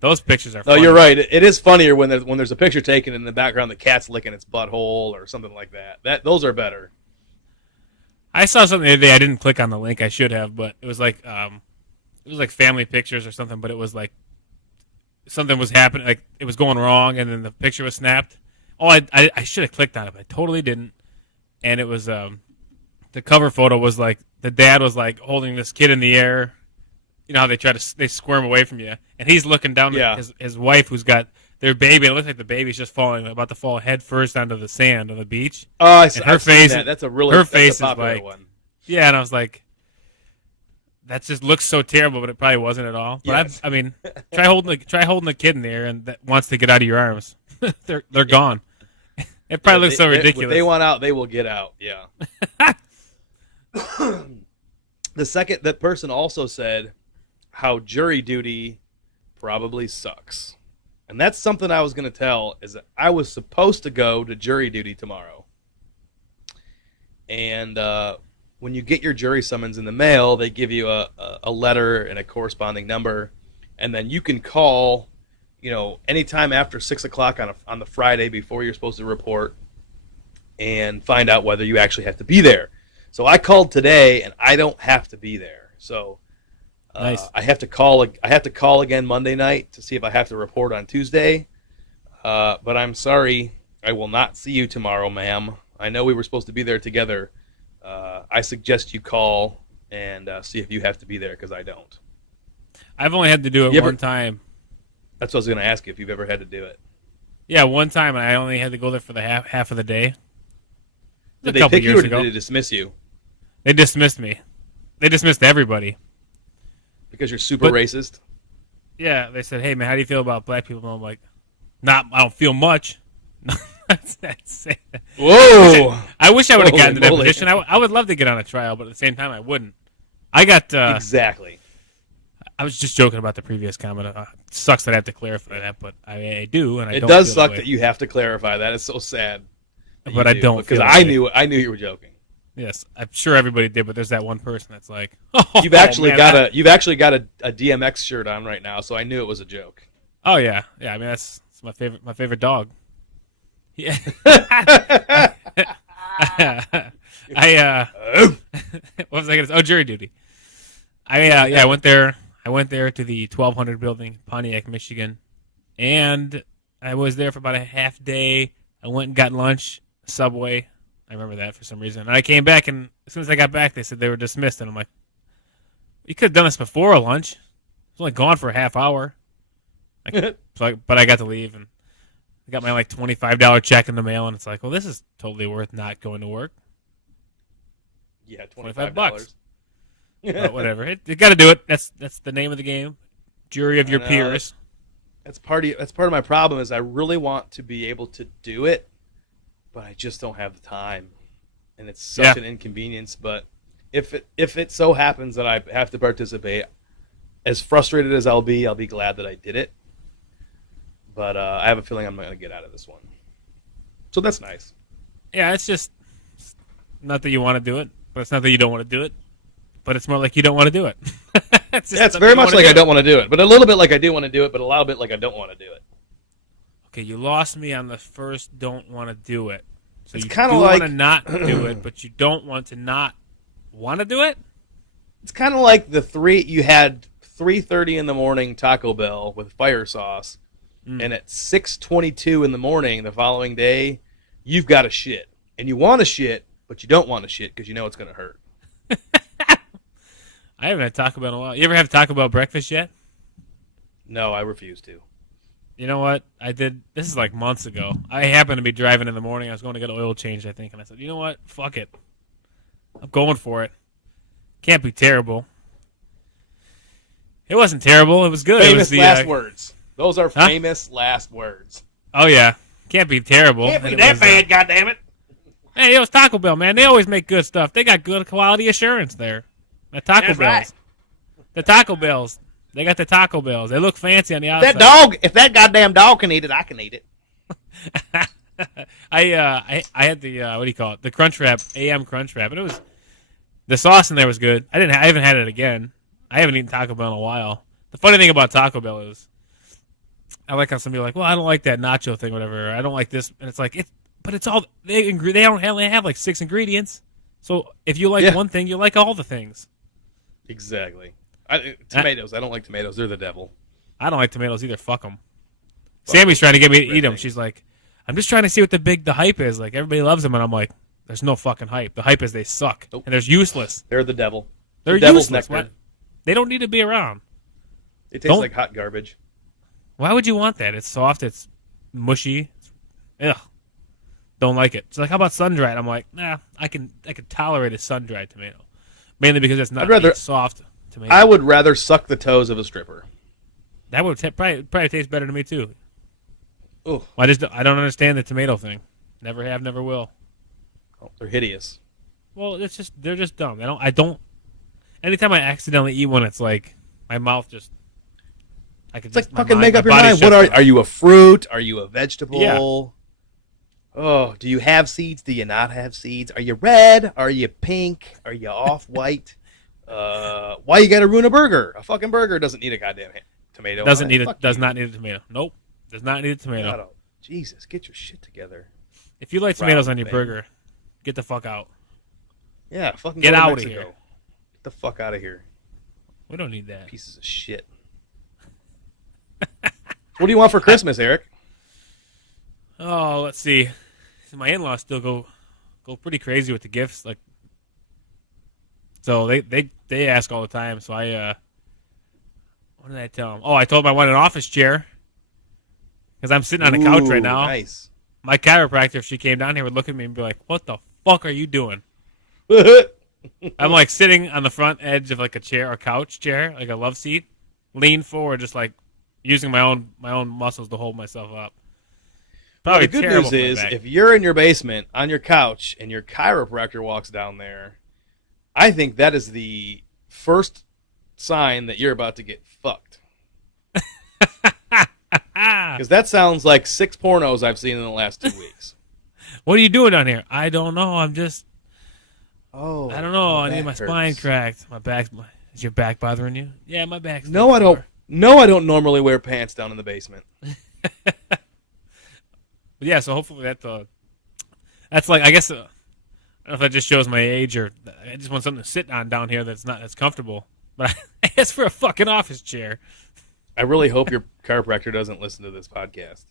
Those pictures are funny. No, you're right. It is funnier when there's a picture taken in the background, the cat's licking its butthole or something like that. Those are better. I saw something the other day. I didn't click on the link. I should have, but it was like family pictures or something. But it was like something was happening, like it was going wrong, and then the picture was snapped. Oh, I should have clicked on it, but I totally didn't. And it was the cover photo was like the dad was like holding this kid in the air. You know how they squirm away from you, and he's looking down at his wife who's got their baby. And it looks like the baby's just about to fall head first onto the sand on the beach. Oh, I've face seen that. That's a really popular like, one. Yeah, and I was like, that just looks so terrible, but it probably wasn't at all. But Yes. I mean, try holding a kid in there and that wants to get out of your arms. they're gone. It probably looks so ridiculous. If they want out, they will get out. Yeah. The second that person also said how jury duty probably sucks. And that's something I was going to tell, is that I was supposed to go to jury duty tomorrow. And when you get your jury summons in the mail, they give you a letter and a corresponding number. And then you can call, anytime after 6 o'clock on the Friday before you're supposed to report and find out whether you actually have to be there. So I called today, and I don't have to be there. So nice. I have to call again Monday night to see if I have to report on Tuesday. But I'm sorry, I will not see you tomorrow, ma'am. I know we were supposed to be there together. I suggest you call and see if you have to be there, because I don't. I've only had to do it one time. That's what I was going to ask you, if you've ever had to do it. Yeah, one time, and I only had to go there for the half of the day. Did they pick you, or did they dismiss you? They dismissed me. They dismissed everybody. Because you're super racist? Yeah, they said, hey, man, how do you feel about black people? And I'm like, I don't feel much. Whoa! I wish I would have gotten to that position. I would love to get on a trial, but at the same time, I wouldn't. I got... exactly. I was just joking about the previous comment. It sucks that I have to clarify that, but I do, and I it don't. It does suck that you have to clarify that. It's so sad. But I don't, because I knew you were joking. Yes, I'm sure everybody did, but there's that one person that's like, oh, you've actually got a DMX shirt on right now, so I knew it was a joke. Oh yeah. I mean that's my favorite dog. Yeah. What was I gonna say? Oh, jury duty. I went there. I went there to the 1200 building, Pontiac, Michigan, and I was there for about a half day. I went and got lunch, Subway. I remember that for some reason. And I came back, and as soon as I got back, they said they were dismissed. And I'm like, you could have done this before lunch. I was only gone for a half hour. But I got to leave, and I got my $25 check in the mail, and it's like, well, this is totally worth not going to work. Yeah, $25. But whatever. You got to do it. That's the name of the game. Jury of your peers. That's part of my problem is I really want to be able to do it, but I just don't have the time, and it's such an inconvenience. But if it so happens that I have to participate, as frustrated as I'll be glad that I did it. But I have a feeling I'm not going to get out of this one. So that's nice. Yeah, it's just not that you want to do it, but it's not that you don't want to do it. But it's more like you don't want to do it. It's very much like I don't want to do it, but a little bit like I do want to do it, but a little bit like I don't want to do it. Okay, you lost me on the first don't want to do it. So it's you kind do of like want to not do it, but you don't want to not want to do it? It's kind of like you had 3:30 in the morning Taco Bell with fire sauce, and at 6:22 in the morning the following day, you've got to shit. And you want to shit, but you don't want to shit because you know it's going to hurt. I haven't had Taco Bell in a while. You ever have Taco Bell breakfast yet? No, I refuse to. You know what? I did. This is like months ago. I happened to be driving in the morning. I was going to get oil changed, I think. And I said, you know what? Fuck it. I'm going for it. Can't be terrible. It wasn't terrible. It was good. Famous it was the, last words. Those are famous last words. Oh, yeah. Can't be terrible. Can't be that bad, goddammit. Hey, it was Taco Bell, man. They always make good stuff. They got good quality assurance there. The Taco That's Bells. right. The Taco Bells. They got the Taco Bells. They look fancy on the outside. That dog, if that goddamn dog can eat it, I can eat it. I had the what do you call it? The Crunchwrap AM Crunchwrap, and it was the sauce in there was good. I haven't had it again. I haven't eaten Taco Bell in a while. The funny thing about Taco Bell is, I like how some people are like, well, I don't like that nacho thing, whatever. I don't like this, and it's like but it's all they only have like 6 ingredients. So if you like one thing, you like all the things. Exactly. Tomatoes. I don't like tomatoes. They're the devil. I don't like tomatoes either. Fuck them. Sammy's trying to get me to eat them. She's like, I'm just trying to see what the hype is. Like, everybody loves them, and I'm like, there's no fucking hype. The hype is they suck, and they're useless. They're the devil. They're useless. They don't need to be around. It tastes like hot garbage. Why would you want that? It's soft. It's mushy. Ugh. Don't like it. It's like, how about sun-dried? I'm like, nah, I can tolerate a sun-dried tomato. Mainly because it's not soft tomato. I would rather suck the toes of a stripper. That would probably taste better to me, too. Ooh. I don't understand the tomato thing. Never have, never will. Oh, they're hideous. Well, they're just dumb. Anytime I accidentally eat one, it's like my mouth just. It's like fucking make up your mind. What are you? A fruit? Are you a vegetable? Yeah. Oh, do you have seeds? Do you not have seeds? Are you red? Are you pink? Are you off-white? Why you got to ruin a burger? A fucking burger doesn't need a goddamn tomato. Does not need a tomato. Nope. Does not need a tomato. Jesus, get your shit together. If you like tomatoes on your burger, get the fuck out. Yeah, fucking get out of Mexico. here. Get the fuck out of here. We don't need that. Pieces of shit. What do you want for Christmas, Eric? Oh, let's see. My in-laws still go pretty crazy with the gifts, like. So they ask all the time. So what did I tell them? Oh, I told them I want an office chair because I'm sitting on a couch right now. Nice. My chiropractor, if she came down here, would look at me and be like, "What the fuck are you doing?" I'm like sitting on the front edge of like a couch chair, like a love seat, lean forward, just like using my own muscles to hold myself up. Well, the good news is, if you're in your basement on your couch and your chiropractor walks down there, I think that is the first sign that you're about to get fucked. Because that sounds like 6 pornos I've seen in the last 2 weeks. What are you doing down here? I don't know. I'm just. Oh. I don't know. I need my spine cracked. My back. Is your back bothering you? Yeah, my back's. No, I don't. No, I don't normally wear pants down in the basement. Yeah, so hopefully that's like, I guess, I don't know if that just shows my age or I just want something to sit on down here that's not as comfortable. But I asked for a fucking office chair. I really hope your chiropractor doesn't listen to this podcast.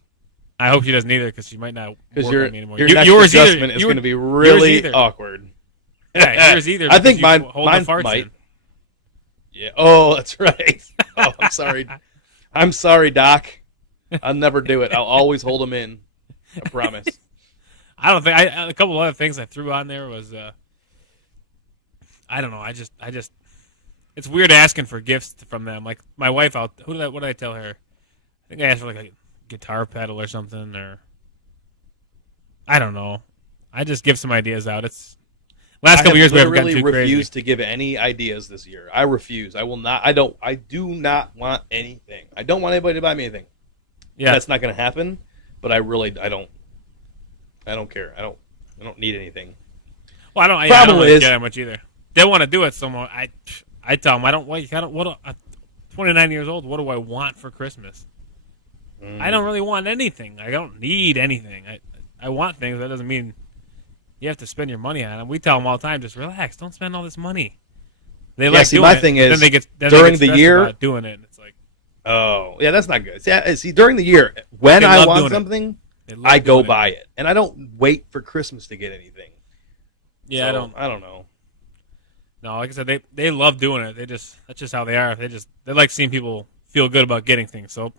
I hope she doesn't either because she might not work with me anymore. Your next adjustment is going to be really awkward. Yeah, yours either. I think mine might. In. Yeah. Oh, that's right. Oh, I'm sorry. I'm sorry, Doc. I'll never do it. I'll always hold them in. I promise. I don't think a couple other things I threw on there was I don't know. I just it's weird asking for gifts from them. Like my wife, what did I tell her? I think I asked for like a guitar pedal or something, or I don't know. I just give some ideas out. It's last couple years we haven't gotten too crazy. I refuse to give any ideas this year. I refuse. I will not. I do not want anything. I don't want anybody to buy me anything. Yeah, that's not going to happen. But I don't care. I don't need anything. Well, I don't really get that much either. They want to do it somewhere. I tell them I don't. I'm 29 years old. What do I want for Christmas? I don't really want anything. I don't need anything. I want things. That doesn't mean you have to spend your money on them. We tell them all the time, just relax. Don't spend all this money. They like doing my it, thing is, then during the year doing it. It's like, oh yeah, that's not good. See, during the year when I want something, I go buy it, and I don't wait for Christmas to get anything. Yeah, so, I don't know. No, like I said, they love doing it. That's just how they are. They like seeing people feel good about getting things. So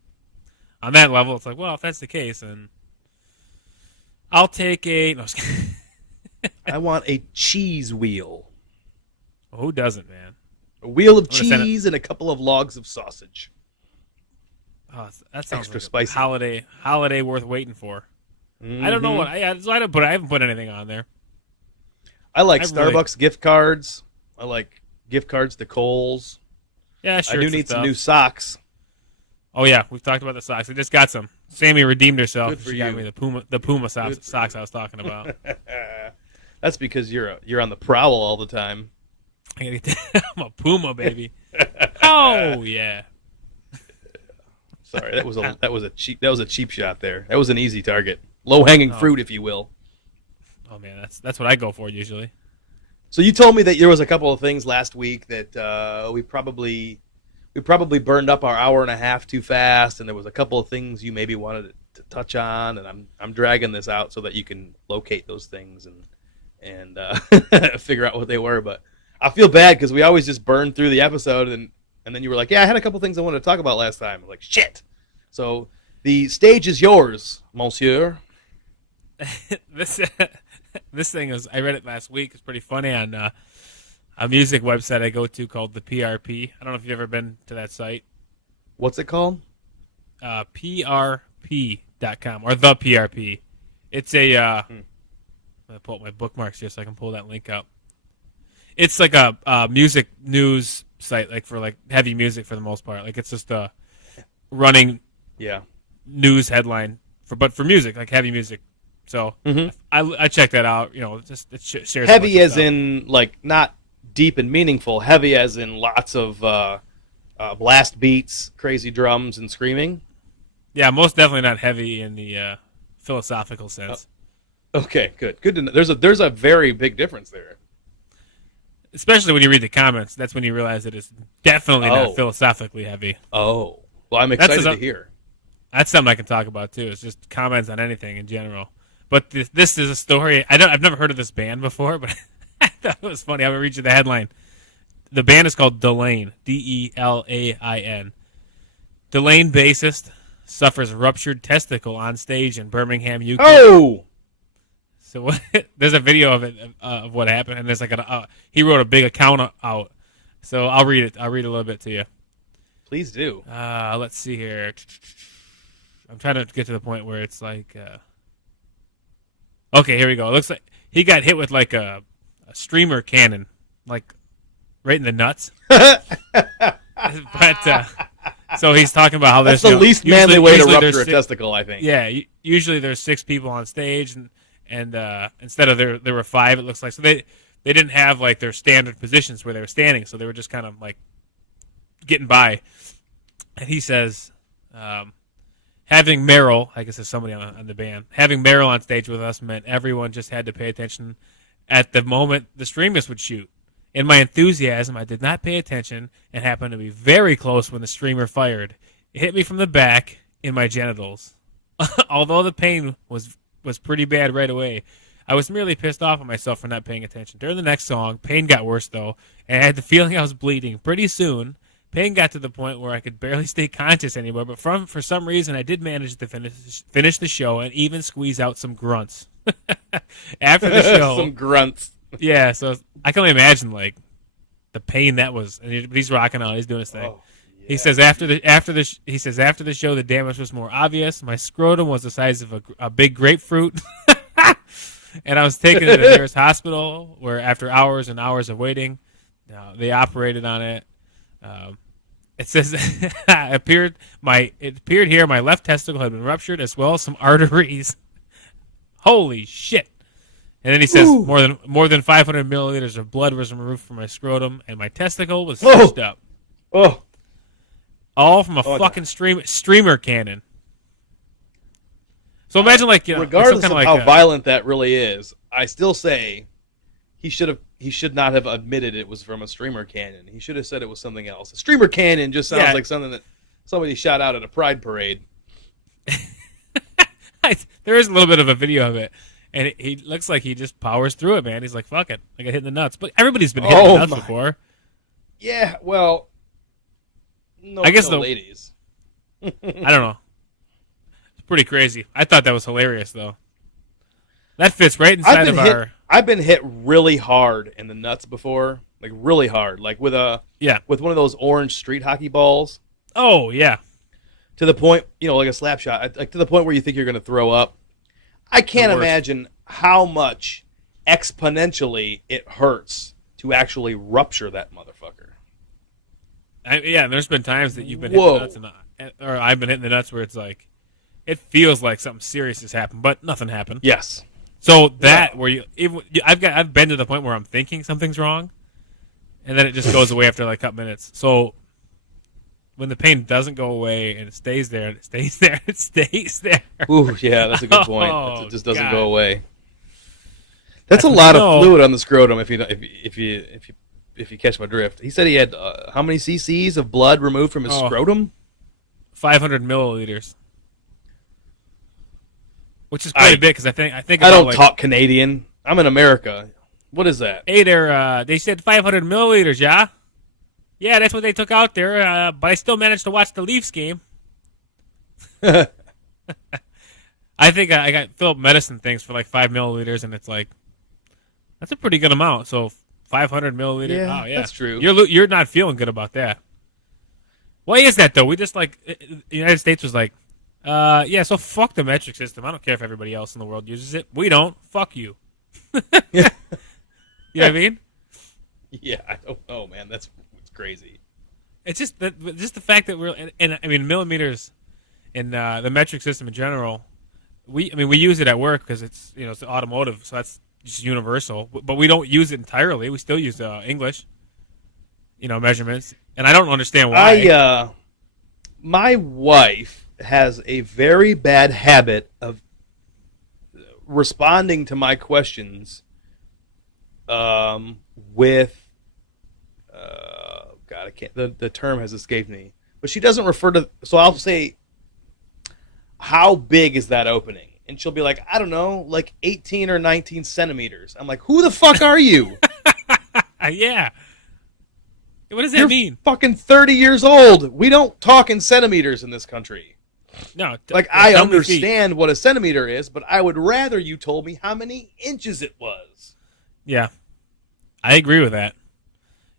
on that level, it's like, well, if that's the case, then I'll take a. No, I want a cheese wheel. Well, who doesn't, man? A wheel of cheese and a couple of logs of sausage. Oh, that sounds extra like spicy. A holiday worth waiting for. Mm-hmm. I don't know what I haven't put anything on there. I like Starbucks gift cards. I like gift cards to Kohl's. Yeah, sure. I do need some new socks. Oh yeah, we've talked about the socks. I just got some. Sammy redeemed herself. Good for she you. got me the Puma socks I was talking about. That's because you're on the prowl all the time. I'm a Puma baby. Oh yeah. Sorry, that was a cheap shot there. That was an easy target, low hanging fruit, if you will. Oh man, that's what I go for usually. So you told me that there was a couple of things last week that we probably burned up our hour and a half too fast, and there was a couple of things you maybe wanted to touch on, and I'm dragging this out so that you can locate those things and figure out what they were. But I feel bad because we always just burn through the episode, and then you were like, yeah, I had a couple things I wanted to talk about last time. I'm like, shit. So the stage is yours, monsieur. This thing is, I read it last week. It's pretty funny on a music website I go to called the PRP. I don't know if you've ever been to that site. What's it called? PRP.com or the PRP. It's a. I'm gonna pull up my bookmarks here so I can pull that link up. It's like a music news site, like for like heavy music for the most part. Like it's just a running news headline but for music, like heavy music. So I checked that out. You know, just it shares heavy as in like not deep and meaningful. Heavy as in lots of blast beats, crazy drums, and screaming. Yeah, most definitely not heavy in the philosophical sense. Okay, good to know. There's a very big difference there. Especially when you read the comments, that's when you realize that it's definitely not philosophically heavy. Oh, well, I'm excited to hear. That's something I can talk about too. It's just comments on anything in general. But this is a story. I've never heard of this band before, but I thought it was funny. I'm gonna read you the headline. The band is called Delain, Delain. Delain bassist suffers ruptured testicle on stage in Birmingham, UK. Oh. So there's a video of it of what happened, and there's like he wrote a big account out. So I'll read it. I'll read a little bit to you. Please do. Let's see here. I'm trying to get to the point where it's like. Okay, here we go. It looks like he got hit with like a streamer cannon, like right in the nuts. But so he's talking about how that's the least manly way to rupture a testicle, I think. Yeah, usually there's 6 people on stage, and instead of there were 5, it looks like. So they didn't have like their standard positions where they were standing, so they were just kind of like getting by. And he says, having Meryl, I guess there's somebody on the band, having Meryl on stage with us meant everyone just had to pay attention at the moment the streamers would shoot. In my enthusiasm, I did not pay attention and happened to be very close when the streamer fired. It hit me from the back in my genitals. Although the pain was pretty bad right away, I was merely pissed off at myself for not paying attention. During the next song, pain got worse, though, and I had the feeling I was bleeding. Pretty soon, pain got to the point where I could barely stay conscious anymore, but for some reason, I did manage to finish the show and even squeeze out some grunts. After the show... Some grunts. Yeah, so I can only imagine, like, the pain that was. And he's rocking out. He's doing his thing. Oh, yeah. He says after the show, the damage was more obvious. My scrotum was the size of a big grapefruit. And I was taken to the nearest hospital where after hours and hours of waiting, they operated on it. It says it appeared here my left testicle had been ruptured as well as some arteries. Holy shit. And then he says more than 500 milliliters of blood was removed from my scrotum and my testicle was stitched up. Oh. All from a fucking streamer cannon. So imagine regardless of how violent that really is, I still say he should not have admitted it was from a streamer cannon. He should have said it was something else. A streamer cannon just sounds like something that somebody shot out at a pride parade. There is a little bit of a video of it, and he looks like he just powers through it, man. He's like, "Fuck it, I got hit in the nuts." But everybody's been hit in the nuts before. Yeah, well, no, I guess no the ladies. I don't know. It's pretty crazy. I thought that was hilarious, though. That fits right inside of our. I've been hit really hard in the nuts before, like really hard, like with with one of those orange street hockey balls. Oh yeah. To the point, like a slap shot, like to the point where you think you're going to throw up. I can't imagine how much exponentially it hurts to actually rupture that motherfucker. There's been times that you've been hitting the nuts, or I've been hitting the nuts where it's like, it feels like something serious has happened, but nothing happened. Yes. So where I've been to the point where I'm thinking something's wrong, and then it just goes away after like a couple minutes. So when the pain doesn't go away and it stays there and it stays there, it stays there. Ooh, yeah, that's a good point. Oh, it just doesn't go away. That's a lot of fluid on the scrotum. If you catch my drift, he said he had how many cc's of blood removed from his scrotum? 500 milliliters, which is quite a bit because I think I don't talk Canadian. I'm in America. What is that? Hey, they said 500 milliliters. Yeah, that's what they took out there. But I still managed to watch the Leafs game. I think I got filled medicine things for like 5 milliliters, and it's like that's a pretty good amount. So 500 milliliters. Yeah, oh, yeah, that's true. You're not feeling good about that. Why is that though? We just like the United States was like, so fuck the metric system. I don't care if everybody else in the world uses it. We don't. Fuck you. You know what I mean? Yeah, I don't know, man. That's crazy. It's just the fact that we're and I mean millimeters in the metric system in general. We use it at work because it's it's automotive, so that's just universal. But we don't use it entirely. We still use English, measurements, and I don't understand why. My wife has a very bad habit of responding to my questions with God, I can't. The term has escaped me, but she doesn't refer to. So I'll say, "How big is that opening?" And she'll be like, "I don't know, like 18 or 19 centimeters." I'm like, "Who the fuck are you?" Yeah. What does that mean? Fucking 30 years old. We don't talk in centimeters in this country. No. I understand what a centimeter is, but I would rather you told me how many inches it was. Yeah, I agree with that.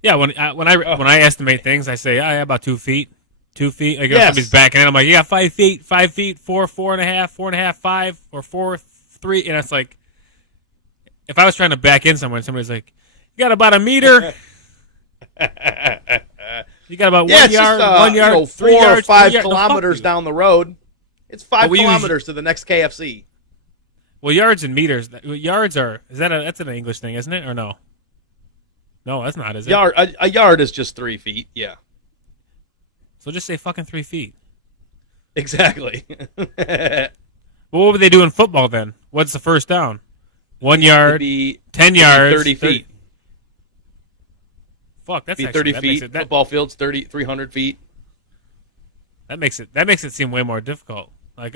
Yeah, when I estimate things, I say about 2 feet. 2 feet. I go somebody's backing in. I'm like, 5 feet, 5 feet, 4, 4.5, 4.5, 5, or 4, 3, and it's like, if I was trying to back in somewhere, and somebody's like, "You got about a meter." You got about 1 yard, 1 yard, 4 or 5 kilometers down the road. It's 5 kilometers to the next KFC. Well, yards and meters. Yards that's an English thing, isn't it? Or no? No, that's not, is it? A yard is just 3 feet, yeah. So just say fucking 3 feet. Exactly. Well, what would they do in football then? What's the first down? 1 yard, 10 yards, 30 feet. Fuck, that's 30 feet. Football field's 300 feet. That makes it seem way more difficult. Like,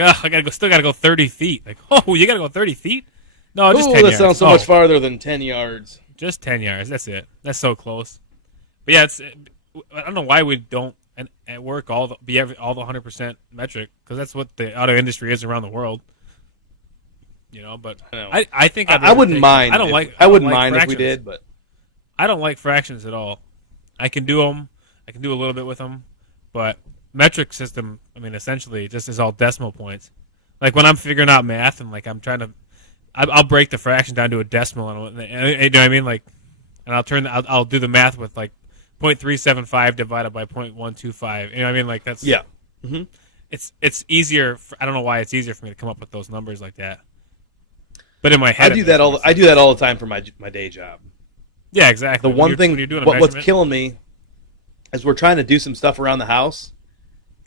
still gotta go 30 feet. Like, you gotta go 30 feet? No, just 10 yards. That sounds so much farther than 10 yards. Just 10 yards. That's it. That's so close. But yeah, I don't know why we don't at work all the 100% metric, because that's what the auto industry is around the world. But I think I wouldn't mind. I wouldn't mind if we did, but I don't like fractions at all. I can do them. I can do a little bit with them, but metric system, essentially just is all decimal points. Like when I'm figuring out math and like I'm trying to, I'll break the fraction down to a decimal, and you know what I mean? Like, and I'll do the math with like 0.375 divided by 0.125. You know what I mean? Like that's Mm-hmm. It's easier. I don't know why it's easier for me to come up with those numbers like that. But in my head, I do that all the time for my day job. Yeah, exactly. The one thing, what's killing me is we're trying to do some stuff around the house,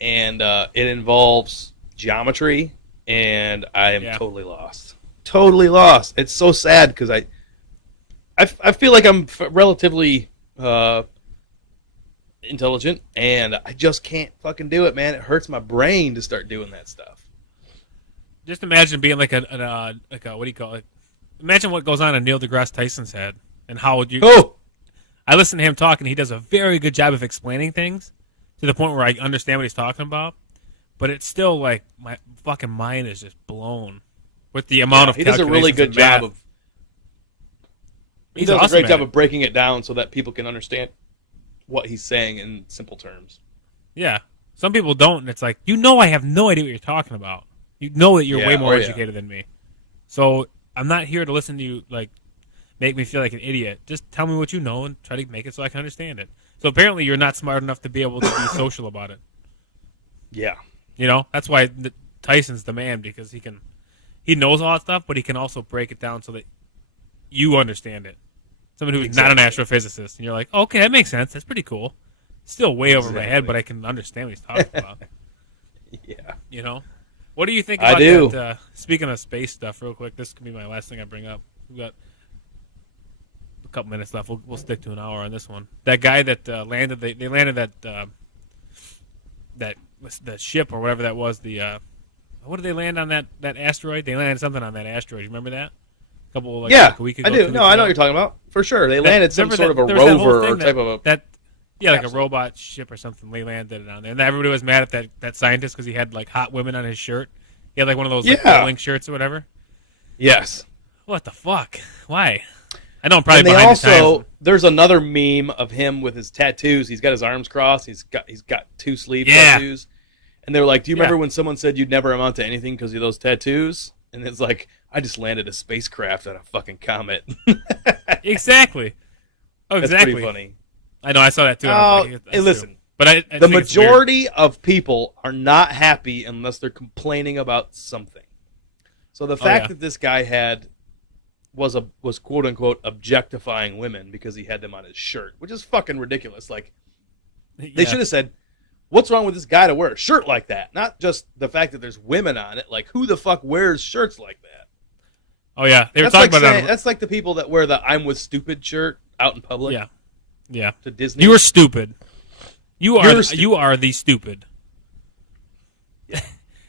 and it involves geometry, and I am totally lost. Totally lost. It's so sad because I feel like I'm relatively intelligent, and I just can't fucking do it, man. It hurts my brain to start doing that stuff. Just imagine being like a what do you call it? Imagine what goes on in Neil deGrasse Tyson's head and how would you. Oh, I listen to him talk, and he does a very good job of explaining things to the point where I understand what he's talking about. But it's still like my fucking mind is just blown with the amount of. he does a really good job of. He does a great job of breaking it down so that people can understand what he's saying in simple terms. Yeah, some people don't, and it's like I have no idea what you're talking about. You know that you're way more educated than me, so I'm not here to listen to you like make me feel like an idiot. Just tell me what you know and try to make it so I can understand it. So apparently, you're not smart enough to be able to be social about it. Yeah. That's why Tyson's the man, because he knows all that stuff, but he can also break it down so that you understand it. Someone who's not an astrophysicist, and you're like, okay, that makes sense. That's pretty cool. Still way over my head, but I can understand what he's talking about. Yeah. What do you think about that? Speaking of space stuff, real quick, this could be my last thing I bring up. We've got a couple minutes left. We'll stick to an hour on this one. That guy that landed, they landed that the ship or whatever that was. What did they land on that asteroid? They landed something on that asteroid. You remember that? Like a week ago. I do. No, I know what you're talking about. For sure. They landed some sort of a rover or type of a... like a robot ship or something. They landed it on there. And everybody was mad at that scientist because he had like hot women on his shirt. He had like one of those like, bowling shirts or whatever. Yes. What the fuck? Why? I know I'm probably and they behind also, the times. There's another meme of him with his tattoos. He's got his arms crossed. He's got two sleeve tattoos. And they were like, do you remember when someone said you'd never amount to anything because of those tattoos? And it's like, I just landed a spacecraft on a fucking comet. Exactly. Oh, That's exactly. pretty funny. I know, I saw that too. Hey, listen. True. But the majority of people are not happy unless they're complaining about something. So the fact that this guy was quote unquote objectifying women because he had them on his shirt, which is fucking ridiculous. Like they should have said, what's wrong with this guy to wear a shirt like that? Not just the fact that there's women on it. Like who the fuck wears shirts like that? Oh yeah, they were talking about that. That's like the people that wear the "I'm with stupid" shirt out in public. Yeah. To Disney. You are stupid. You are the stupid. Yeah.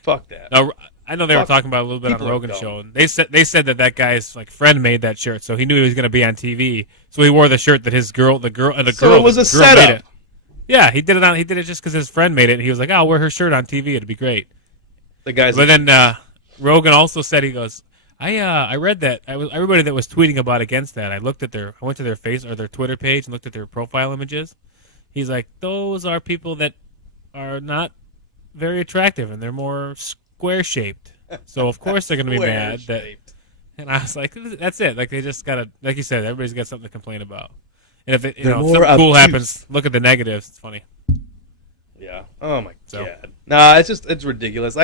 Fuck that. Now, I know they were talking about it a little bit on Rogan's show. And they said that guy's like friend made that shirt, so he knew he was going to be on TV. So he wore the shirt that his girl. So it was a setup. Yeah, he did it just because his friend made it. And he was like, "Oh, I'll wear her shirt on TV. It'd be great." The guys. But then Rogan also said, he goes, I read that everybody that was tweeting about against that. I went to their face or their Twitter page and looked at their profile images. He's like, those are people that are not very attractive and they're more square shaped. So of course they're going to be mad that. And I was like, that's it. Like they just gotta, like you said, everybody's got something to complain about. And if something cool happens, look at the negatives. It's funny. Yeah. Oh my god. Nah, it's ridiculous.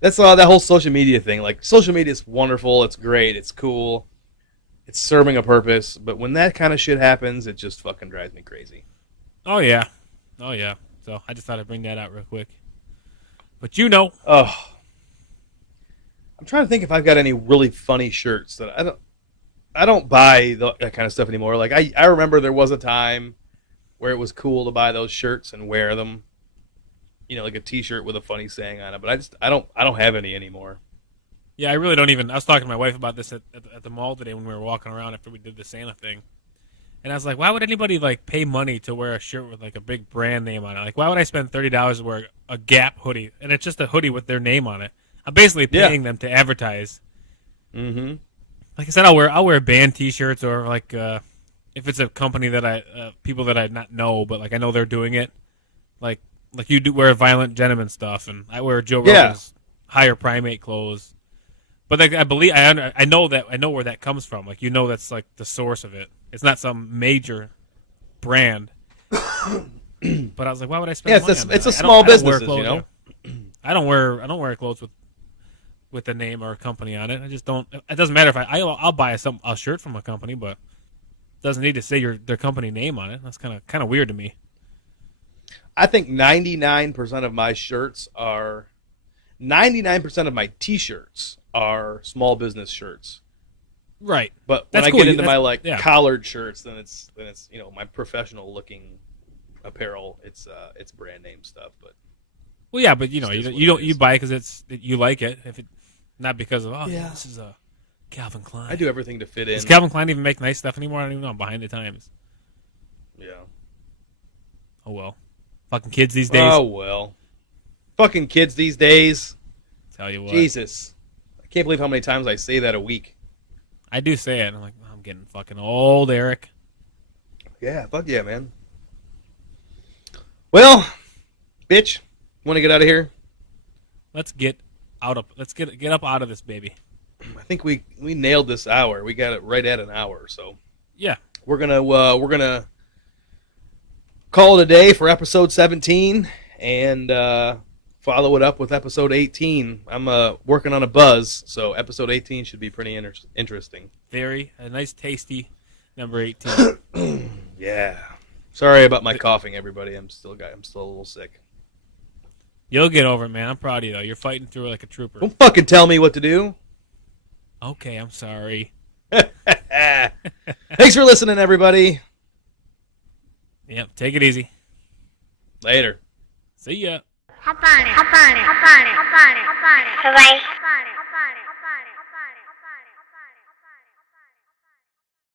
That's that whole social media thing. Like, social media is wonderful. It's great. It's cool. It's serving a purpose. But when that kind of shit happens, it just fucking drives me crazy. Oh, yeah. So I just thought I'd bring that out real quick. But Oh. I'm trying to think if I've got any really funny shirts that I don't buy that kind of stuff anymore. Like, I remember there was a time where it was cool to buy those shirts and wear them. Like a T-shirt with a funny saying on it, but I don't have any anymore. Yeah, I really don't even. I was talking to my wife about this at the mall today when we were walking around after we did the Santa thing, and I was like, why would anybody like pay money to wear a shirt with like a big brand name on it? Like, why would I spend $30 to wear a Gap hoodie and it's just a hoodie with their name on it? I'm basically paying them to advertise. Mm-hmm. Like I said, I'll wear band T-shirts or like if it's a company that people that I not know, but like I know they're doing it, like you do wear Violent Gentleman stuff, and I wear Joe Rogan's Higher Primate clothes. But like, I know where that comes from. Like that's like the source of it. It's not some major brand. But I was like, why would I spend money on that? It's a small business, I don't wear clothes with a name or a company on it. I just don't. It doesn't matter if I'll buy a shirt from a company, but it doesn't need to say their company name on it. That's kind of weird to me. I think 99% of my shirts are 99% of my T-shirts are small business shirts. Right. But when I get into my collared shirts, then it's my professional looking apparel. It's brand name stuff. But you buy it because you like it. Not because of Yeah. this is a Calvin Klein. I do everything to fit in. Does Calvin Klein even make nice stuff anymore? I don't even know. I'm behind the times. Yeah. Oh well. Fucking kids these days. Oh well. Fucking kids these days. Tell you what. Jesus. I can't believe how many times I say that a week. I do say it. I'm like, I'm getting fucking old, Eric. Yeah, fuck yeah, man. Well, bitch, want to get out of here? Let's get get up out of this, baby. I think we nailed this hour. We got it right at an hour, so Yeah. we're gonna call it a day for episode 17 and follow it up with episode 18. I'm working on a buzz, so episode 18 should be pretty interesting. A nice tasty number 18. Yeah. Sorry about my coughing, everybody. I'm still a little sick. You'll get over it, man. I'm proud of you, though. You're fighting through it like a trooper. Don't fucking tell me what to do. Okay, I'm sorry. Thanks for listening, everybody. Yep, take it easy. Later. See ya. Hop on it. Hop on it. Hop on it. Hop on it. Hop on it. Bye-bye. Hop on it. Hop on it.